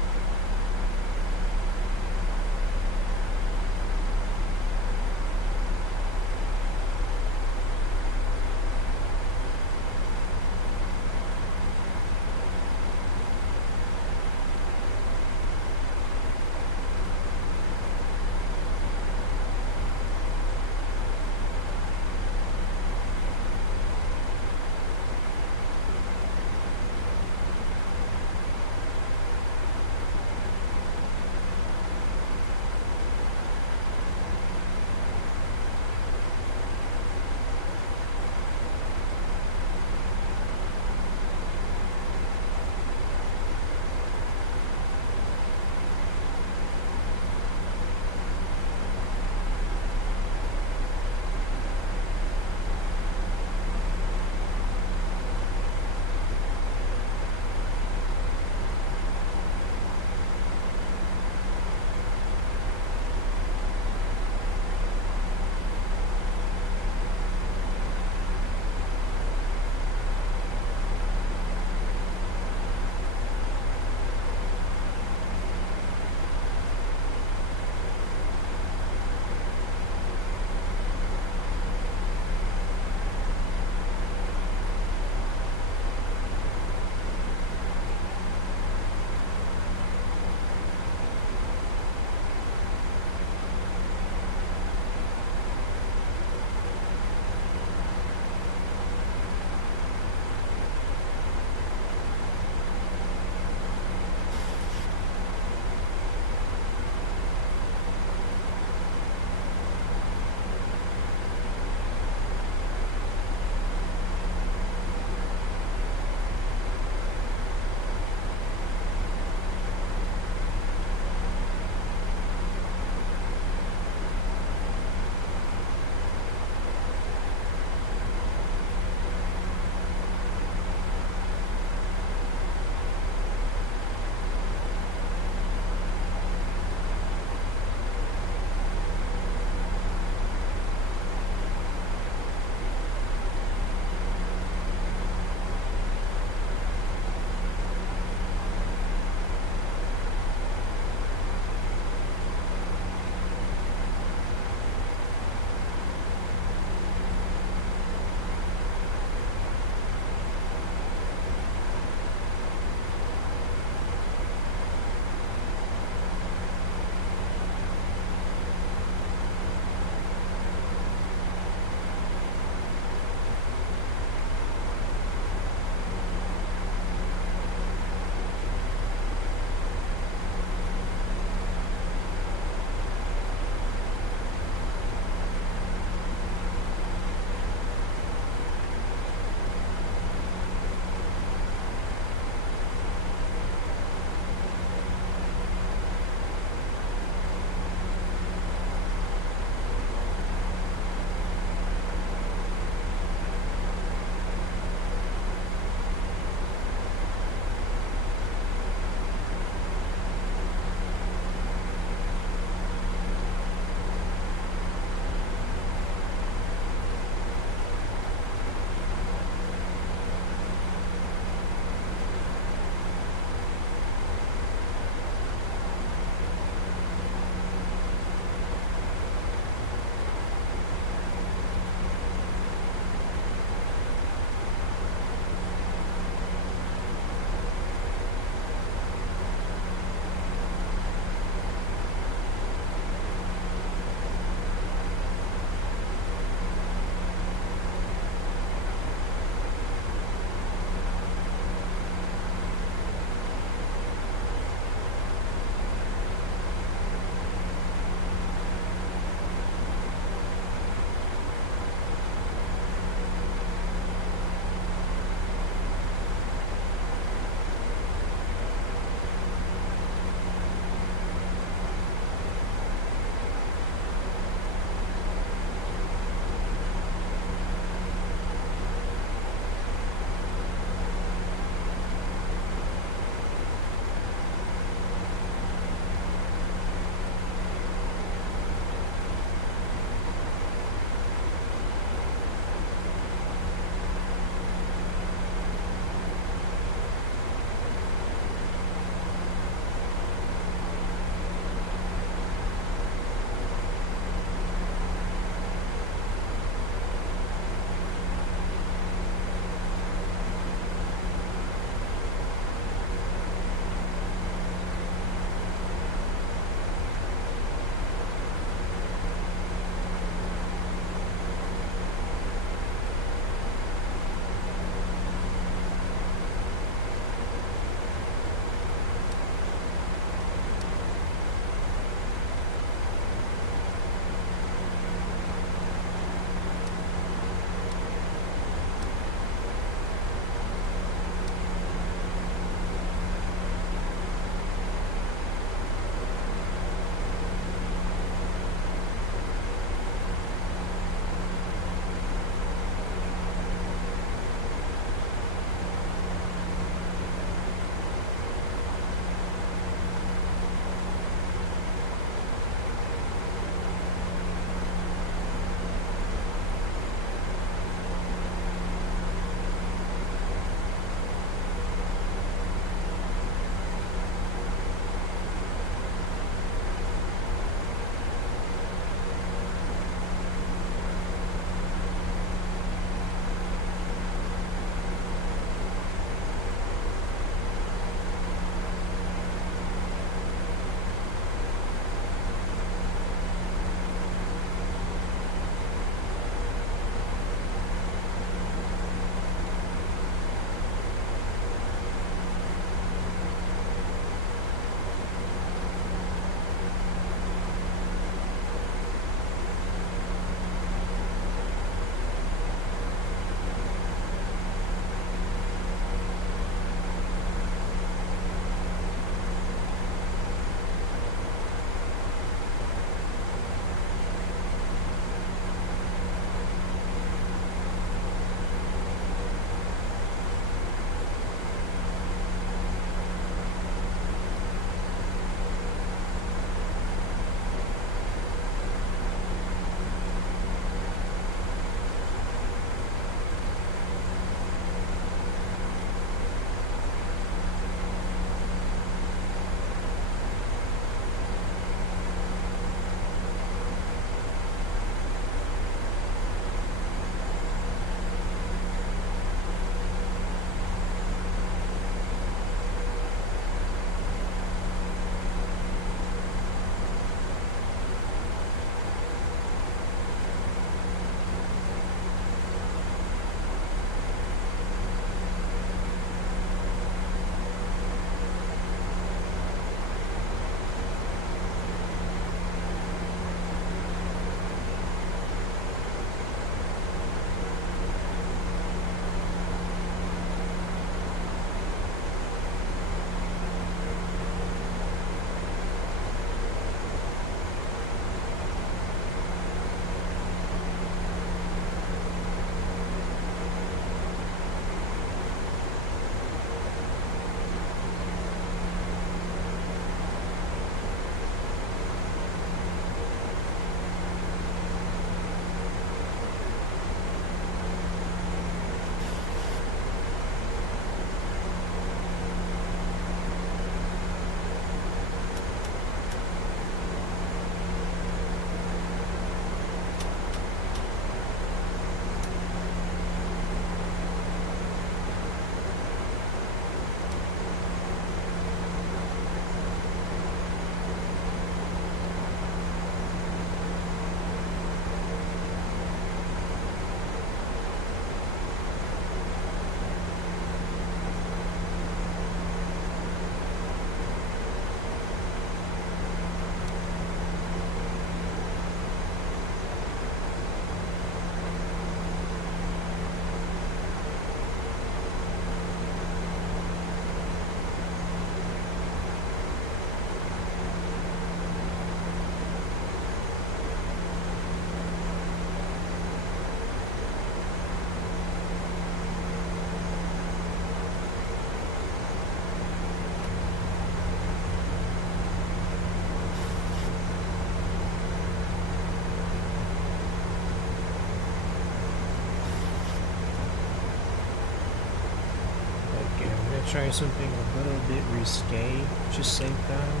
try something a little bit risque, just save time.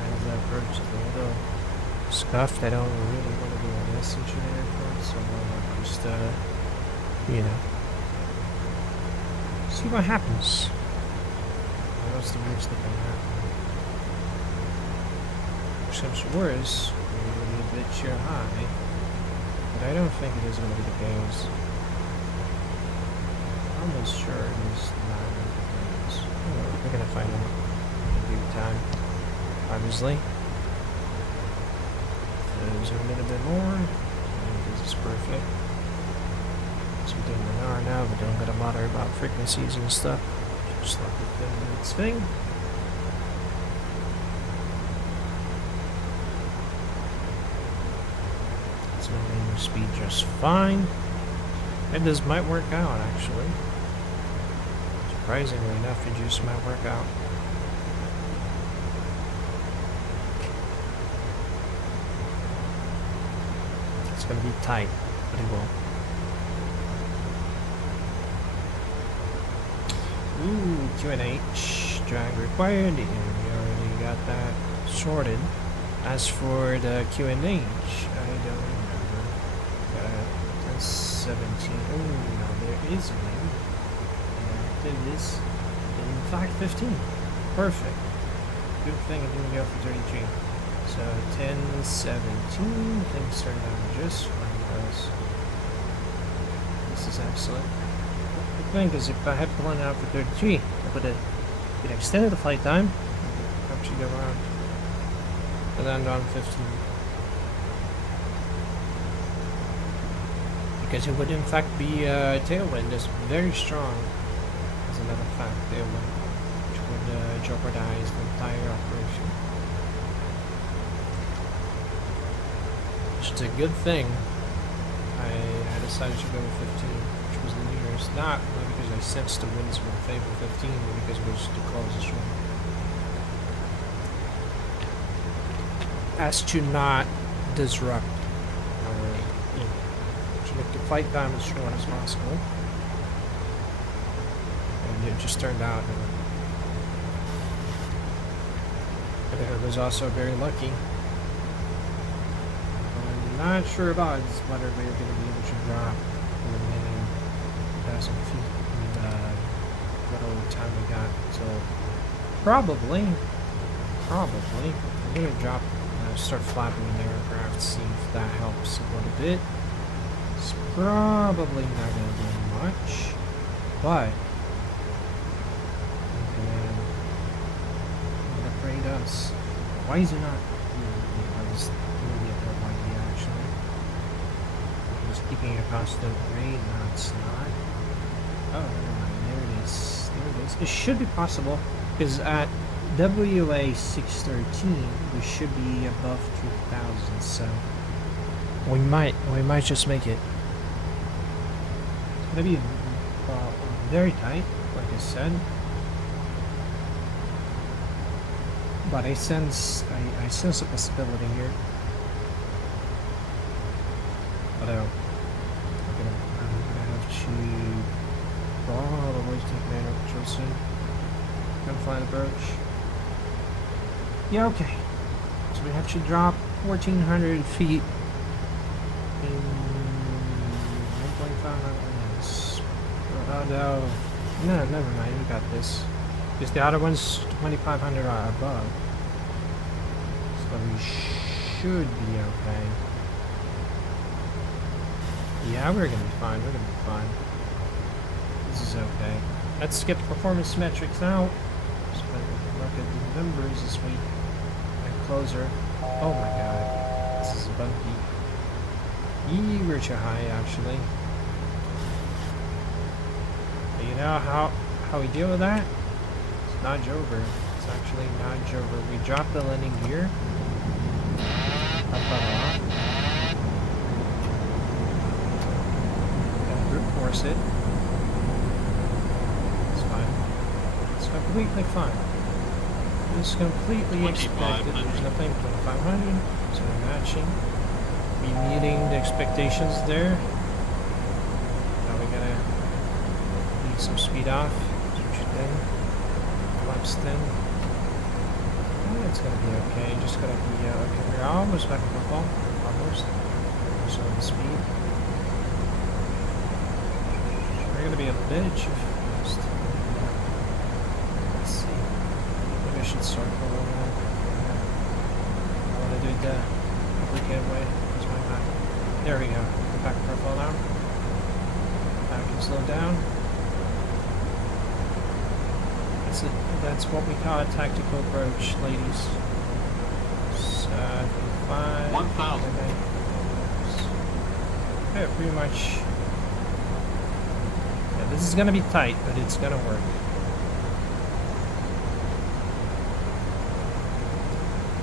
As the approach is a little scuffed, I don't really want to do a message in the airport, so I'll just, you know, see what happens. What's the worst that can happen? Which comes to worse, maybe a bit too high, but I don't think it is going to be the case. I'm almost sure it is not going to be the case. Oh, we're going to find out in due time, obviously. So zoom in a bit more. This is perfect. So we're doing an hour now, but don't gotta bother about frequencies and stuff. Just let it do its thing. It's maintaining speed just fine. And this might work out actually. Surprisingly enough, it just might work out. It's gonna be tight, but it will. Ooh, Q&H, drag required, and we already got that sorted. As for the Q&H, I don't remember. 17. Oh, no, there is a wing. And it is, in fact, 15. Perfect. Good thing I didn't go for 33. So 10, 17, things turned out just fine for us. This is excellent. The thing is, if I had planned out for 33, I would have extended the flight time, actually go around, but then on 15. Because it would in fact be a tailwind that's very strong, as a matter of fact, tailwind, which would jeopardize the entire operation. It's a good thing I decided to go with 15, which was the nearest. Not because I sensed the winds were in favor of 15, but because it was the closest one. As to not disrupt our, to make the flight time as short as possible. And it just turned out. I was also very lucky. Not sure about whether we're going to be able to drop the remaining 1,000 feet in the little time we got. So probably I'm going to drop, start flapping the aircraft, see if that helps a little bit. It's probably not going to do much, but I'm going to braid us. Why is it not? Keeping a constant rate, no, it's not. Oh, never mind. There it is. There it is. It should be possible because at WA 613 we should be above 3,000. So we might just make it. It's gonna be very tight, like I said. But I sense a possibility here. But I'm gonna have to probably take manual control soon. Gonna fly the approach. Yeah, okay. So we have to drop 1,400 feet in 1.5 minutes. No, never mind. We got this. Because the other one's 2,500 above. So we should be okay. Yeah, we're gonna be fine. We're gonna be fine. This is okay. Let's skip performance metrics now. Just look at the numbers this week. And closer. Oh my god. This is bumpy. We're too high, actually. But you know how we deal with that? It's nudge over. It's actually nudge over. We drop the landing gear. Up. Force it. It's fine. It's completely fine. It's completely expected. There's nothing 2,500. So we're matching. We're meeting the expectations there. Now we gotta leave some speed off. So we should thin. Flaps thin. Oh, it's gonna be okay. Just gotta be okay. We're almost back to football. Almost. Almost on the speed. We're gonna be a bitch if fast. Let's see. Maybe I should circle around. I wanna do the duplicate way. Where's my map? There we go. Back profile now. Back and slow down. That's what we call a tactical approach, ladies. 5. 1,000. Okay, pretty much. Yeah, this is gonna be tight, but it's gonna work.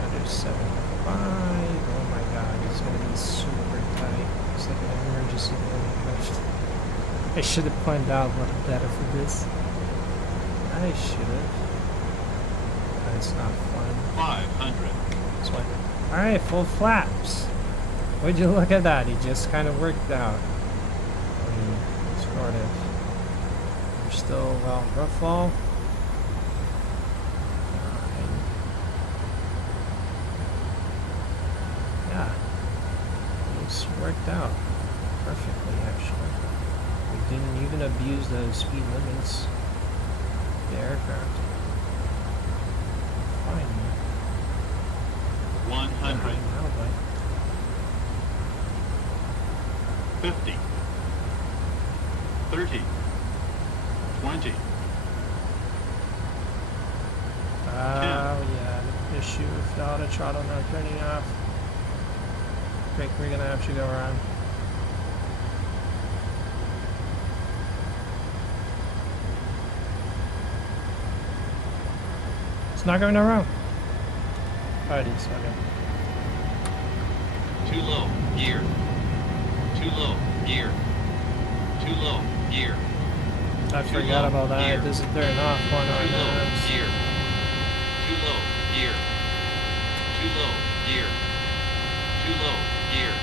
Under 75. Oh my god, it's gonna be super tight. It's like an emergency landing. I should have planned out a little better for this. I should have. That's not fun. 500. This one. Alright, full flaps. Would you look at that? It just kind of worked out. I mean, sort of. We're still, well, rough fall. Yeah. It's worked out perfectly, actually. We didn't even abuse the speed limits. The aircraft. Fine. 100. Now, but 50. 30. 20. oh yeah, the issue with the auto throttle not turning off. Quick, we're gonna have to go around. It's not going around. Oh, it is, okay. Too low. Gear. Too low. Gear. Too low. Gear. I Too forgot low, about that. gear. It doesn't turn off one Too on low. that. Gear. Too low. Gear. Too low. Gear. Too low. Gear.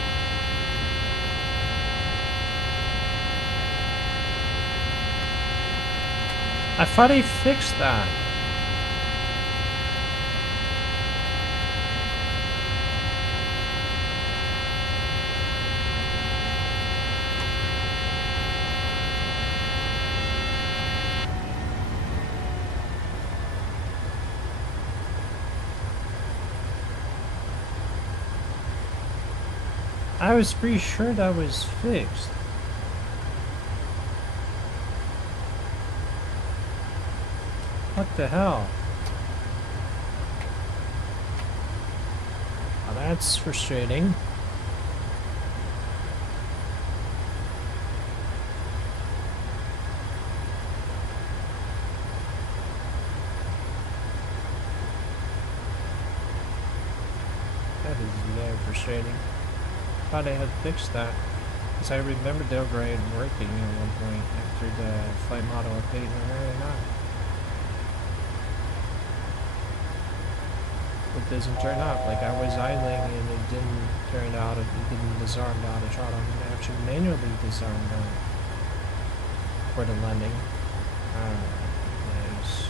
I thought he fixed that. I was pretty sure that was fixed. What the hell? Well, that's frustrating. That is very frustrating. Thought I had fixed that. Because I remember the upgrade working at one point after the flight model update, and really not. It doesn't turn off. Like I was idling and it didn't turn out, it didn't disarm the auto throttle. I'm gonna have to manually disarm that for the landing. Nice.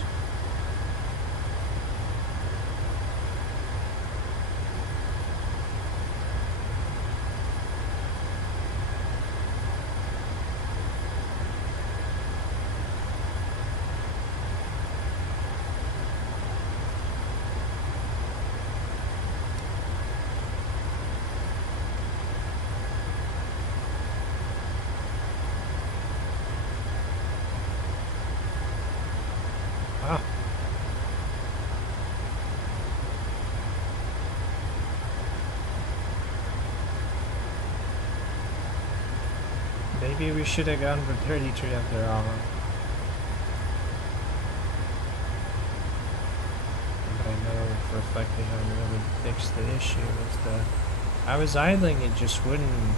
Ah. Maybe we should have gone for 33 after all. But I know for a fact they haven't really fixed the issue with the... I was idling, it just wouldn't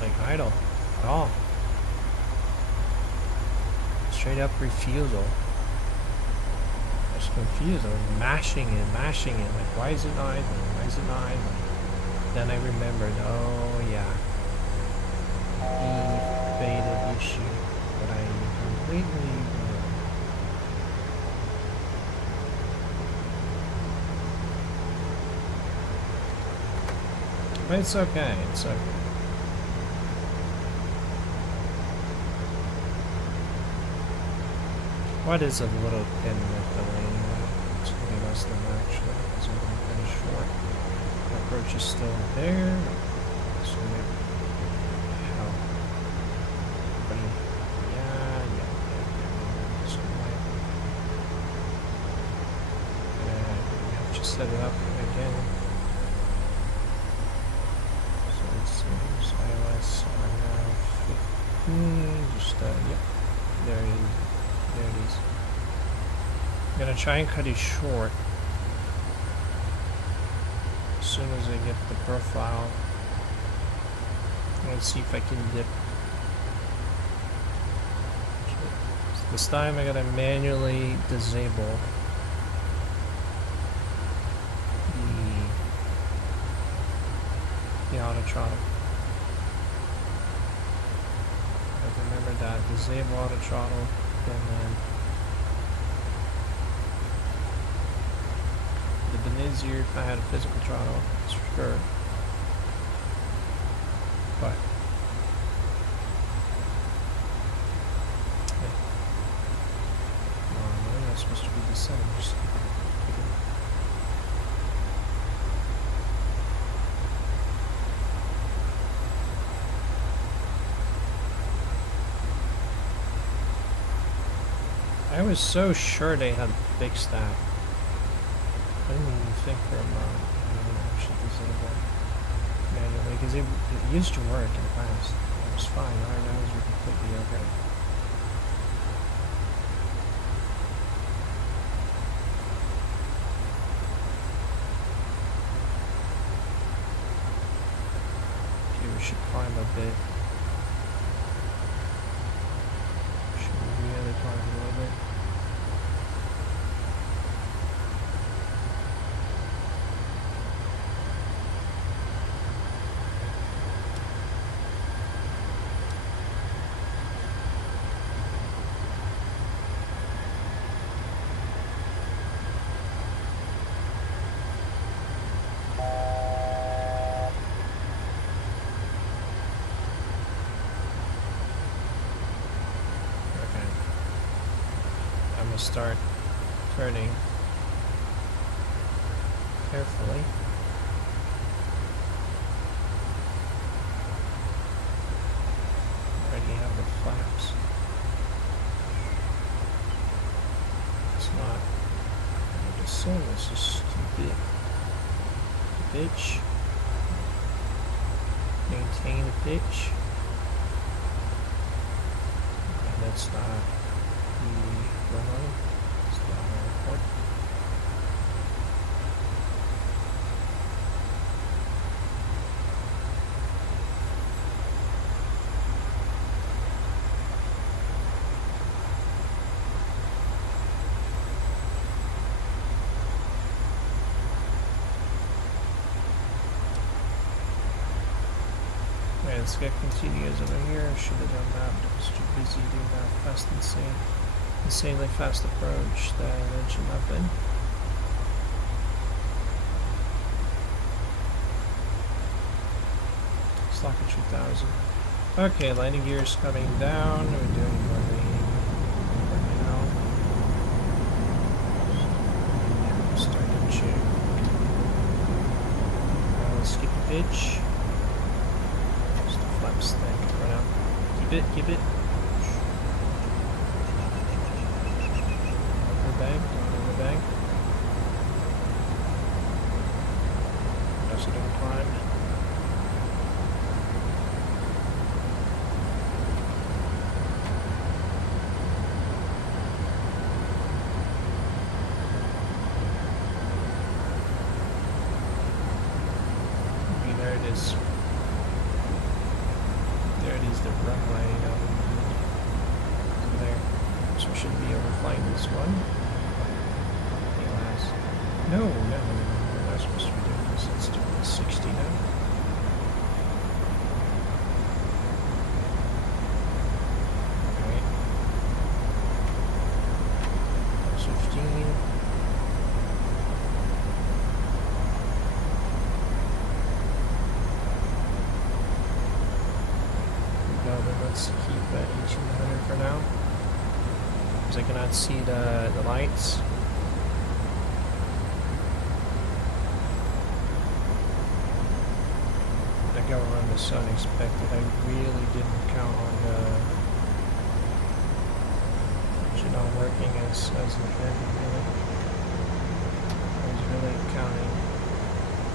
like idle at all. Straight up refusal. I was confused. I was mashing it. Like, why is it not idling? Why is it not idling? Then I remembered, oh yeah. The faded issue that I completely ignored. But it's okay, it's okay. What is a little thin with the lane? It's going to be less than that actually, because we're going kind of short. The approach is still there. So maybe how? Everybody, yeah. So we have to set it up again. So let's see, here's iOS on 15. Just yep, there it is. There it is. I'm gonna try and cut it short as soon as I get the profile. Let's see if I can dip. This time I gotta manually disable the auto throttle. Remember that, disable auto throttle, and then it would have been easier if I had a physical throttle, that's for sure. But hey. Normally that's supposed to be the same. Just I was so sure they had fixed that. I didn't even think for a moment I would actually disable it manually, because it used to work in the past. It was fine. Our nose were completely okay. Okay, we should climb a bit. Should we really climb a little bit? Start turning carefully. Already have the flaps. It's not the same, it's just a bit pitch. Maintain the pitch. And that's not runway. It's not an airport. Alright, let's get continuous over here. Should have done that, but I was too busy doing that fast and insanely fast approach that I mentioned up in. Slocker 2000. Okay, landing gears coming down. We're doing running right now. Starting to skip a pitch. Just the flaps thing right now. Keep it. Bank, over the bank. Also don't climb. Okay, there it is. There it is, the runway over there. So we shouldn't be overflying this one. No, we're not supposed to be doing this. Let's do 60 now. Alright. 15. because I cannot see the lights. I go around this unexpected. I really didn't count on the engine not working as intended, really. I was really counting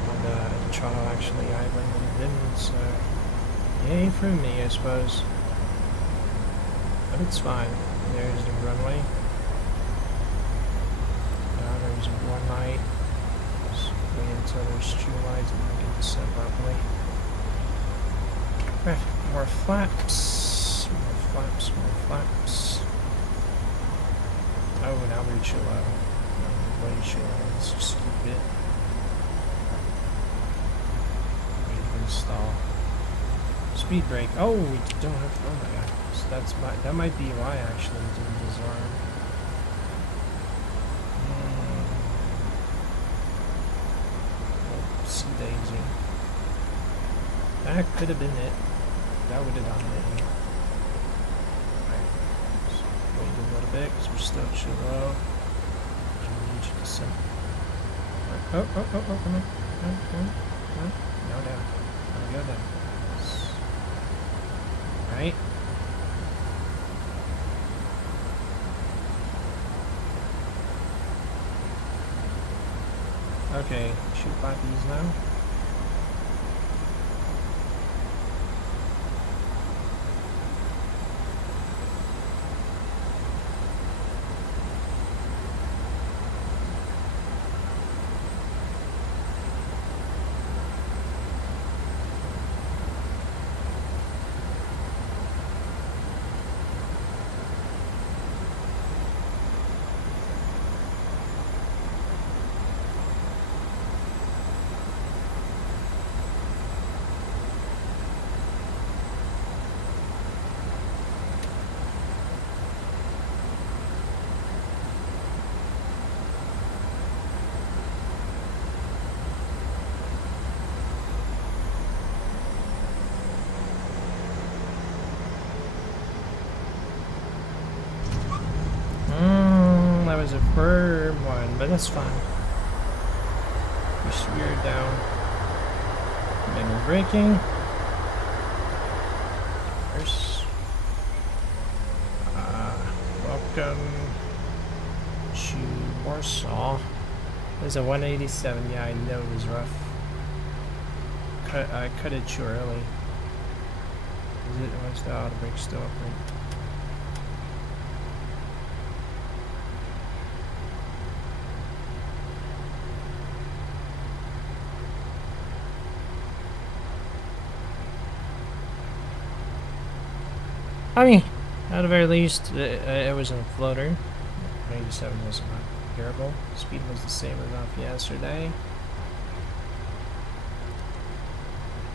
on the throttle actually idling, and it didn't, so yay for me, I suppose. But it's fine. There's the runway. Now there's one light. Just wait until there's two lights and we can descend properly. More flaps. More flaps, more flaps. Oh, now we're too low. Way too low. Let's just keep it. Install. Speed brake. Oh, we don't have. Oh my god. So that might be why actually it didn't disarm. Oopsie daisy. That could have been it. That would have done it. Alright. Just wait a little bit because we're still too low. We need you to send. Oh, come on. No, down. Go down. Right. Okay, shoot by these now. That was a firm one, but that's fine. We steered down. And then we're braking. First. Welcome to Warsaw. There's a 187. Yeah, I know it was rough. I cut it too early. Was the auto brake still open? I mean, at the very least, it was a floater. 87 was not terrible. Speed was the same as off yesterday.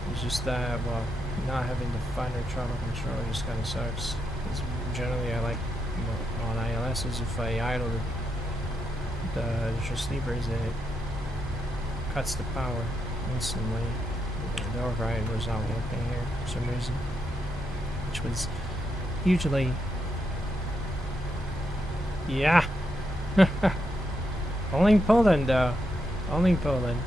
It was just that, well, not having the finer throttle control just kind of sucks. Because generally, I like, on ILSs, if I idle the sleepers, it cuts the power instantly. The override was not working here for some reason, which was usually, yeah. Only in Poland, though. Only in Poland.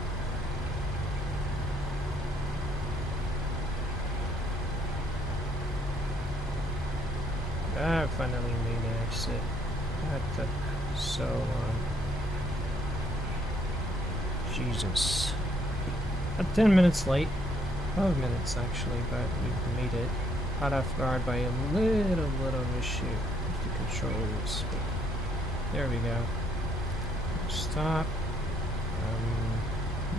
I finally made the exit. That took so long. Jesus. About 10 minutes late. 12 minutes actually, but we made it. Caught off guard by a little issue with the controls. There we go. Stop.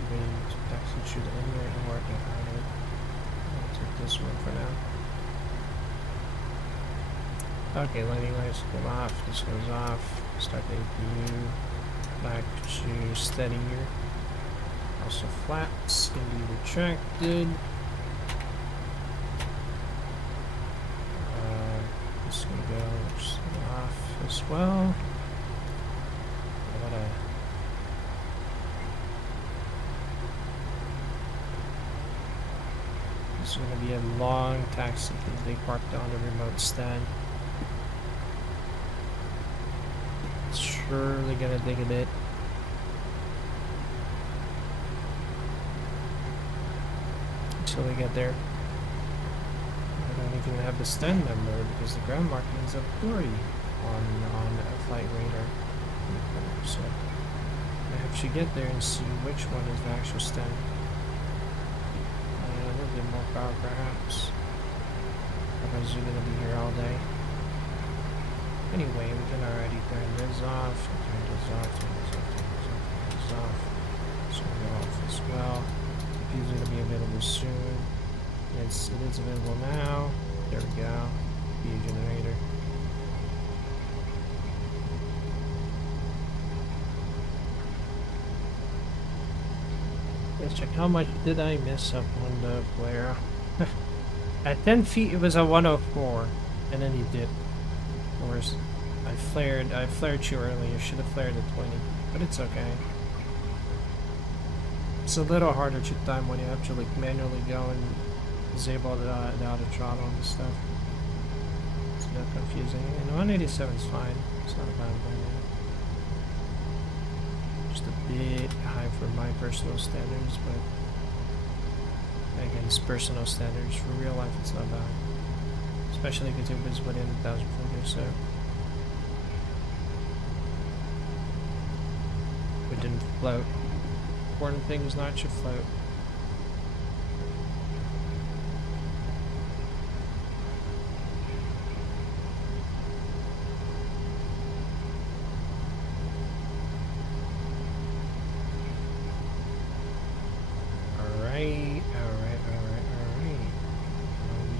Waiting to actually shoot it anywhere and working on it. I'll take this one for now. Okay, landing lights go off. This goes off. Start the APU. Back to steady here. Also flaps can be retracted. This is gonna go off as well. This is gonna be a long taxi because they parked on the remote stand. really gonna dig a bit. Until we get there. I don't even have the stand number because the ground markings are blurry on a flight radar. So I have to get there and see which one is the actual stand. A little bit more power perhaps. Otherwise you're gonna be here all day. Anyway, we can already turn this off, turn this off, turn this off, turn this off, turn this off. So go off as well. CPU is going to be available soon. Yes, it is available now. There we go. PA generator. Let's check how much did I miss up on the flare. At 10 feet it was a 104, and then he did. Of course, I flared too early. I should have flared at 20, but it's okay. It's a little harder to time when you have to like manually go and disable the auto throttle and stuff. It's a bit confusing. And 187 is fine. It's not a bad one. Just a bit high for my personal standards, but against personal standards for real life, it's not bad. Especially because it was within 1,000 figures, so we didn't float. Important thing is not to float. Alright.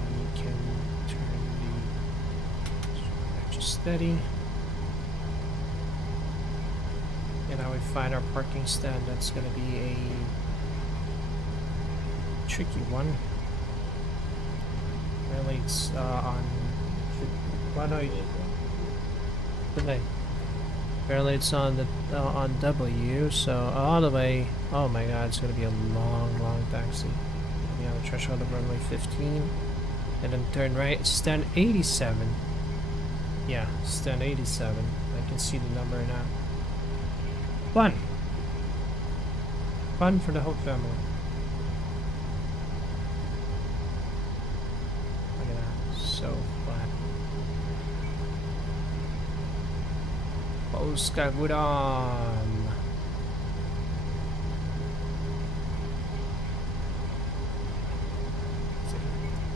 We can turn the steady. And now we find our parking stand. That's going to be a tricky one. Apparently it's on... Why not? Apparently it's on the on W, so all the way... Oh my god, it's going to be a long taxi. It'll be on the threshold of runway 15. And then turn right. Stand 87. Yeah, stand 87. I can see the number now. Fun! Fun for the whole family. Look at that. So flat. Polska Gudam!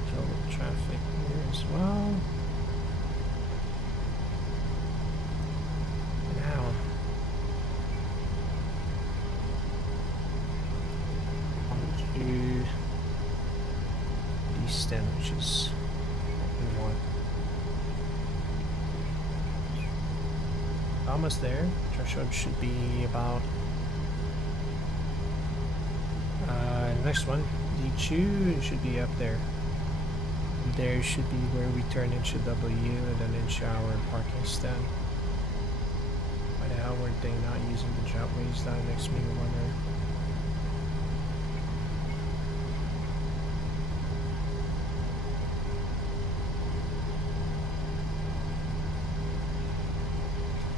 Kill the traffic here as well. Which is what we want. Almost there. Threshold should be about next one. D2 should be up there. There should be where we turn into W and then into our parking stand. Why the hell were they not using the jetways? That makes me wonder.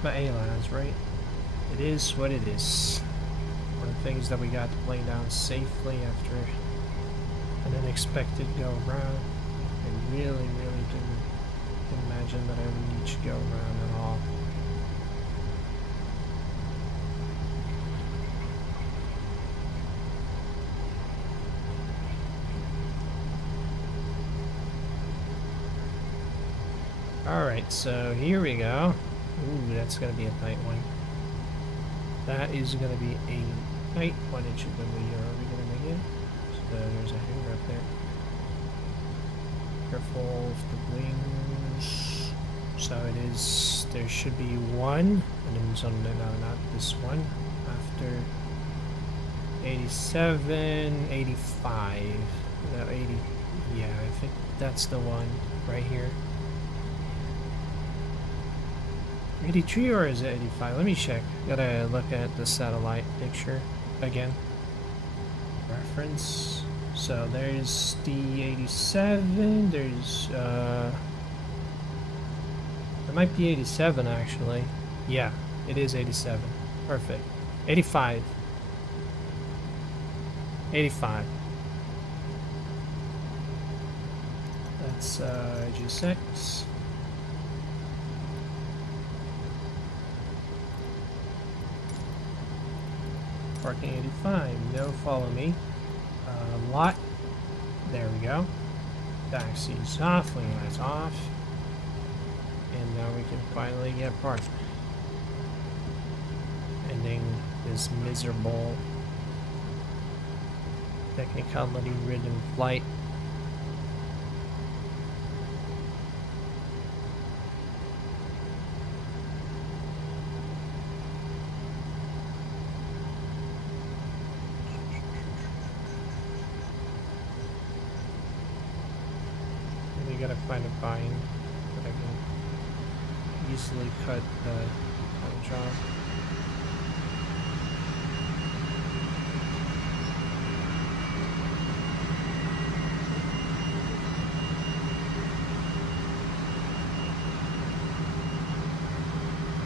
But A-Lines, right? It is what it is. One of the things that we got to play down safely after an unexpected go-around. I really didn't imagine that I would need to go around at all. Alright, so here we go. Ooh, that's gonna be a tight one. That is gonna be a tight one. It should be. Are we gonna make it? So there's a hanger up there. Careful of the wings. So it is. There should be one, and then some. No, not this one. After 87, 85. No, 80. Yeah, I think that's the one right here. 83 or is it 85? Let me check. Gotta look at the satellite picture again. Reference. So there's the 87. There's there might be 87 actually. Yeah, It is 87. Perfect. 85. 85. That's G6. Parking 85. No, follow me. Lot. There we go. Taxis off. Wing lights off. And now we can finally get parked. Ending this miserable, technicality-ridden flight. We gotta find a bind that I can easily cut the job.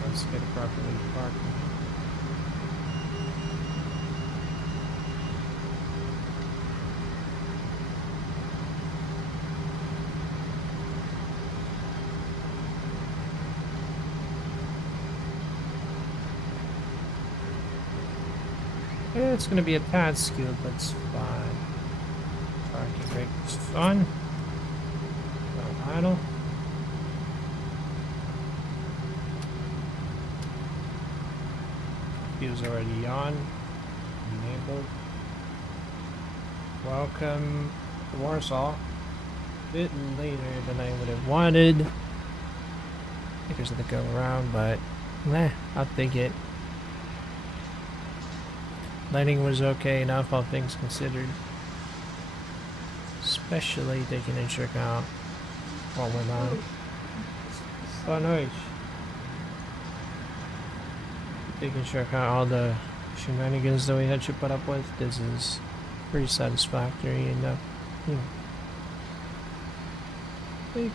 Let's get it properly parked. Yeah, it's gonna be a tad skilled, but it's fine. Parking brake is fun. No idle. View's already on. Enabled. Welcome to Warsaw. A bit later than I would have wanted. Because of the go around, but nah, I'll take it. Landing was okay enough, all things considered. Especially taking into account what went on. Oh, nice. Taking into account all the shenanigans that we had to put up with, this is pretty satisfactory and, you know,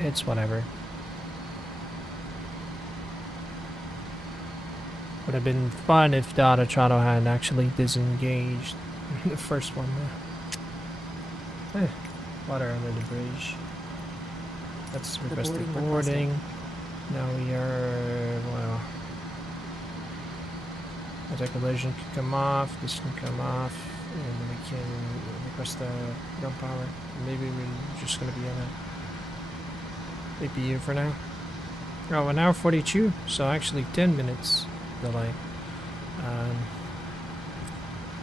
it's whatever. Would have been fun if the auto throttle had actually disengaged the first one. Water under the bridge. Let's request the boarding. Now we are, well, anti-collision can come off, this can come off, and we can request the ground power. Maybe we're just going to be on a APU for now. Oh, 1 hour 42, so actually 10 minutes delay.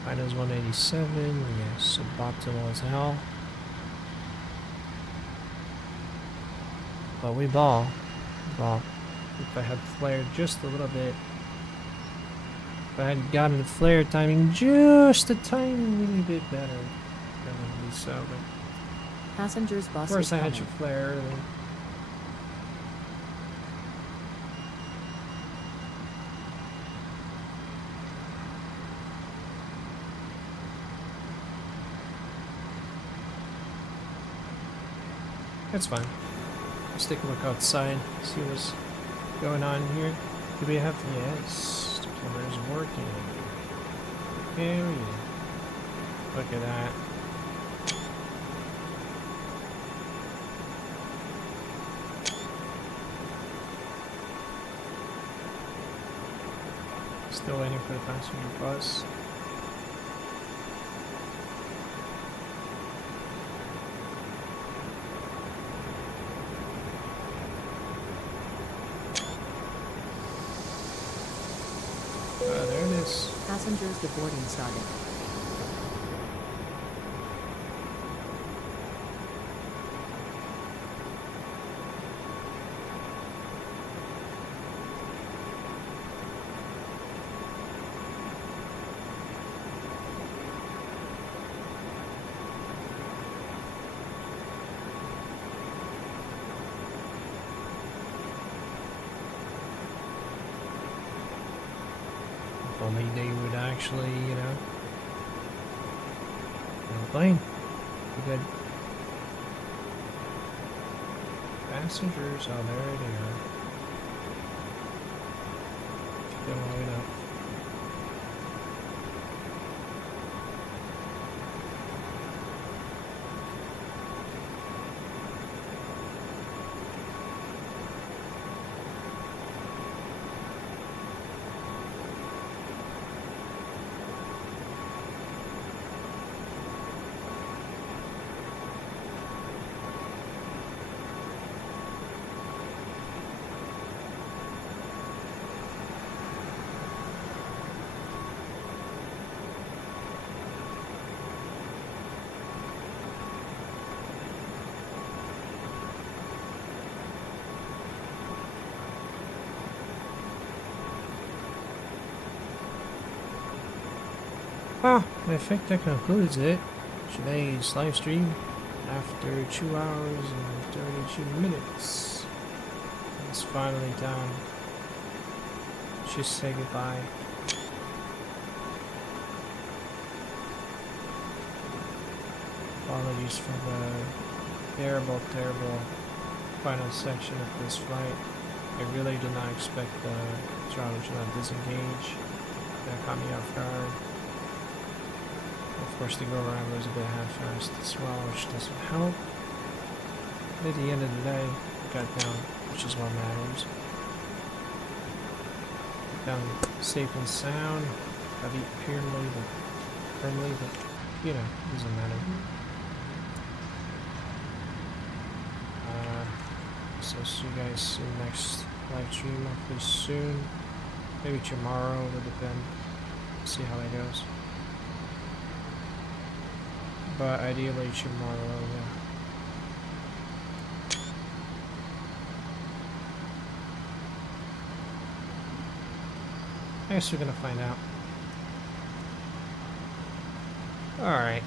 Minus 187, yes, suboptimal as hell. But we ball. If I had flared just a little bit, if I had gotten the flare timing just a tiny bit better, probably so. But Passengers bus of course, is I had coming. to flare early. That's fine. Let's take a look outside, see what's going on here. Do we have, yes, the camera is working. Hell yeah. Look at that. Still waiting for the passenger bus. There it is. Passengers deboarding started. If only they would actually, you know, plane. Be good. Passengers, oh, there they are. Don't worry now. Well, I think that concludes it. Today's live stream after 2 hours and 32 minutes. It's finally done. Just say goodbye. Apologies for the terrible final section of this flight. I really did not expect the throttle to not disengage. That caught me off guard. Of course, the go-around was a bit half-assed as well, which doesn't help. But at the end of the day, it got down, which is what matters. Down safe and sound. Got beat firmly, but you know, it doesn't matter. So see you guys in the next live stream, hopefully soon. Maybe tomorrow, will depend. See how that goes. But ideally tomorrow, yeah. I guess we're gonna find out. Alright.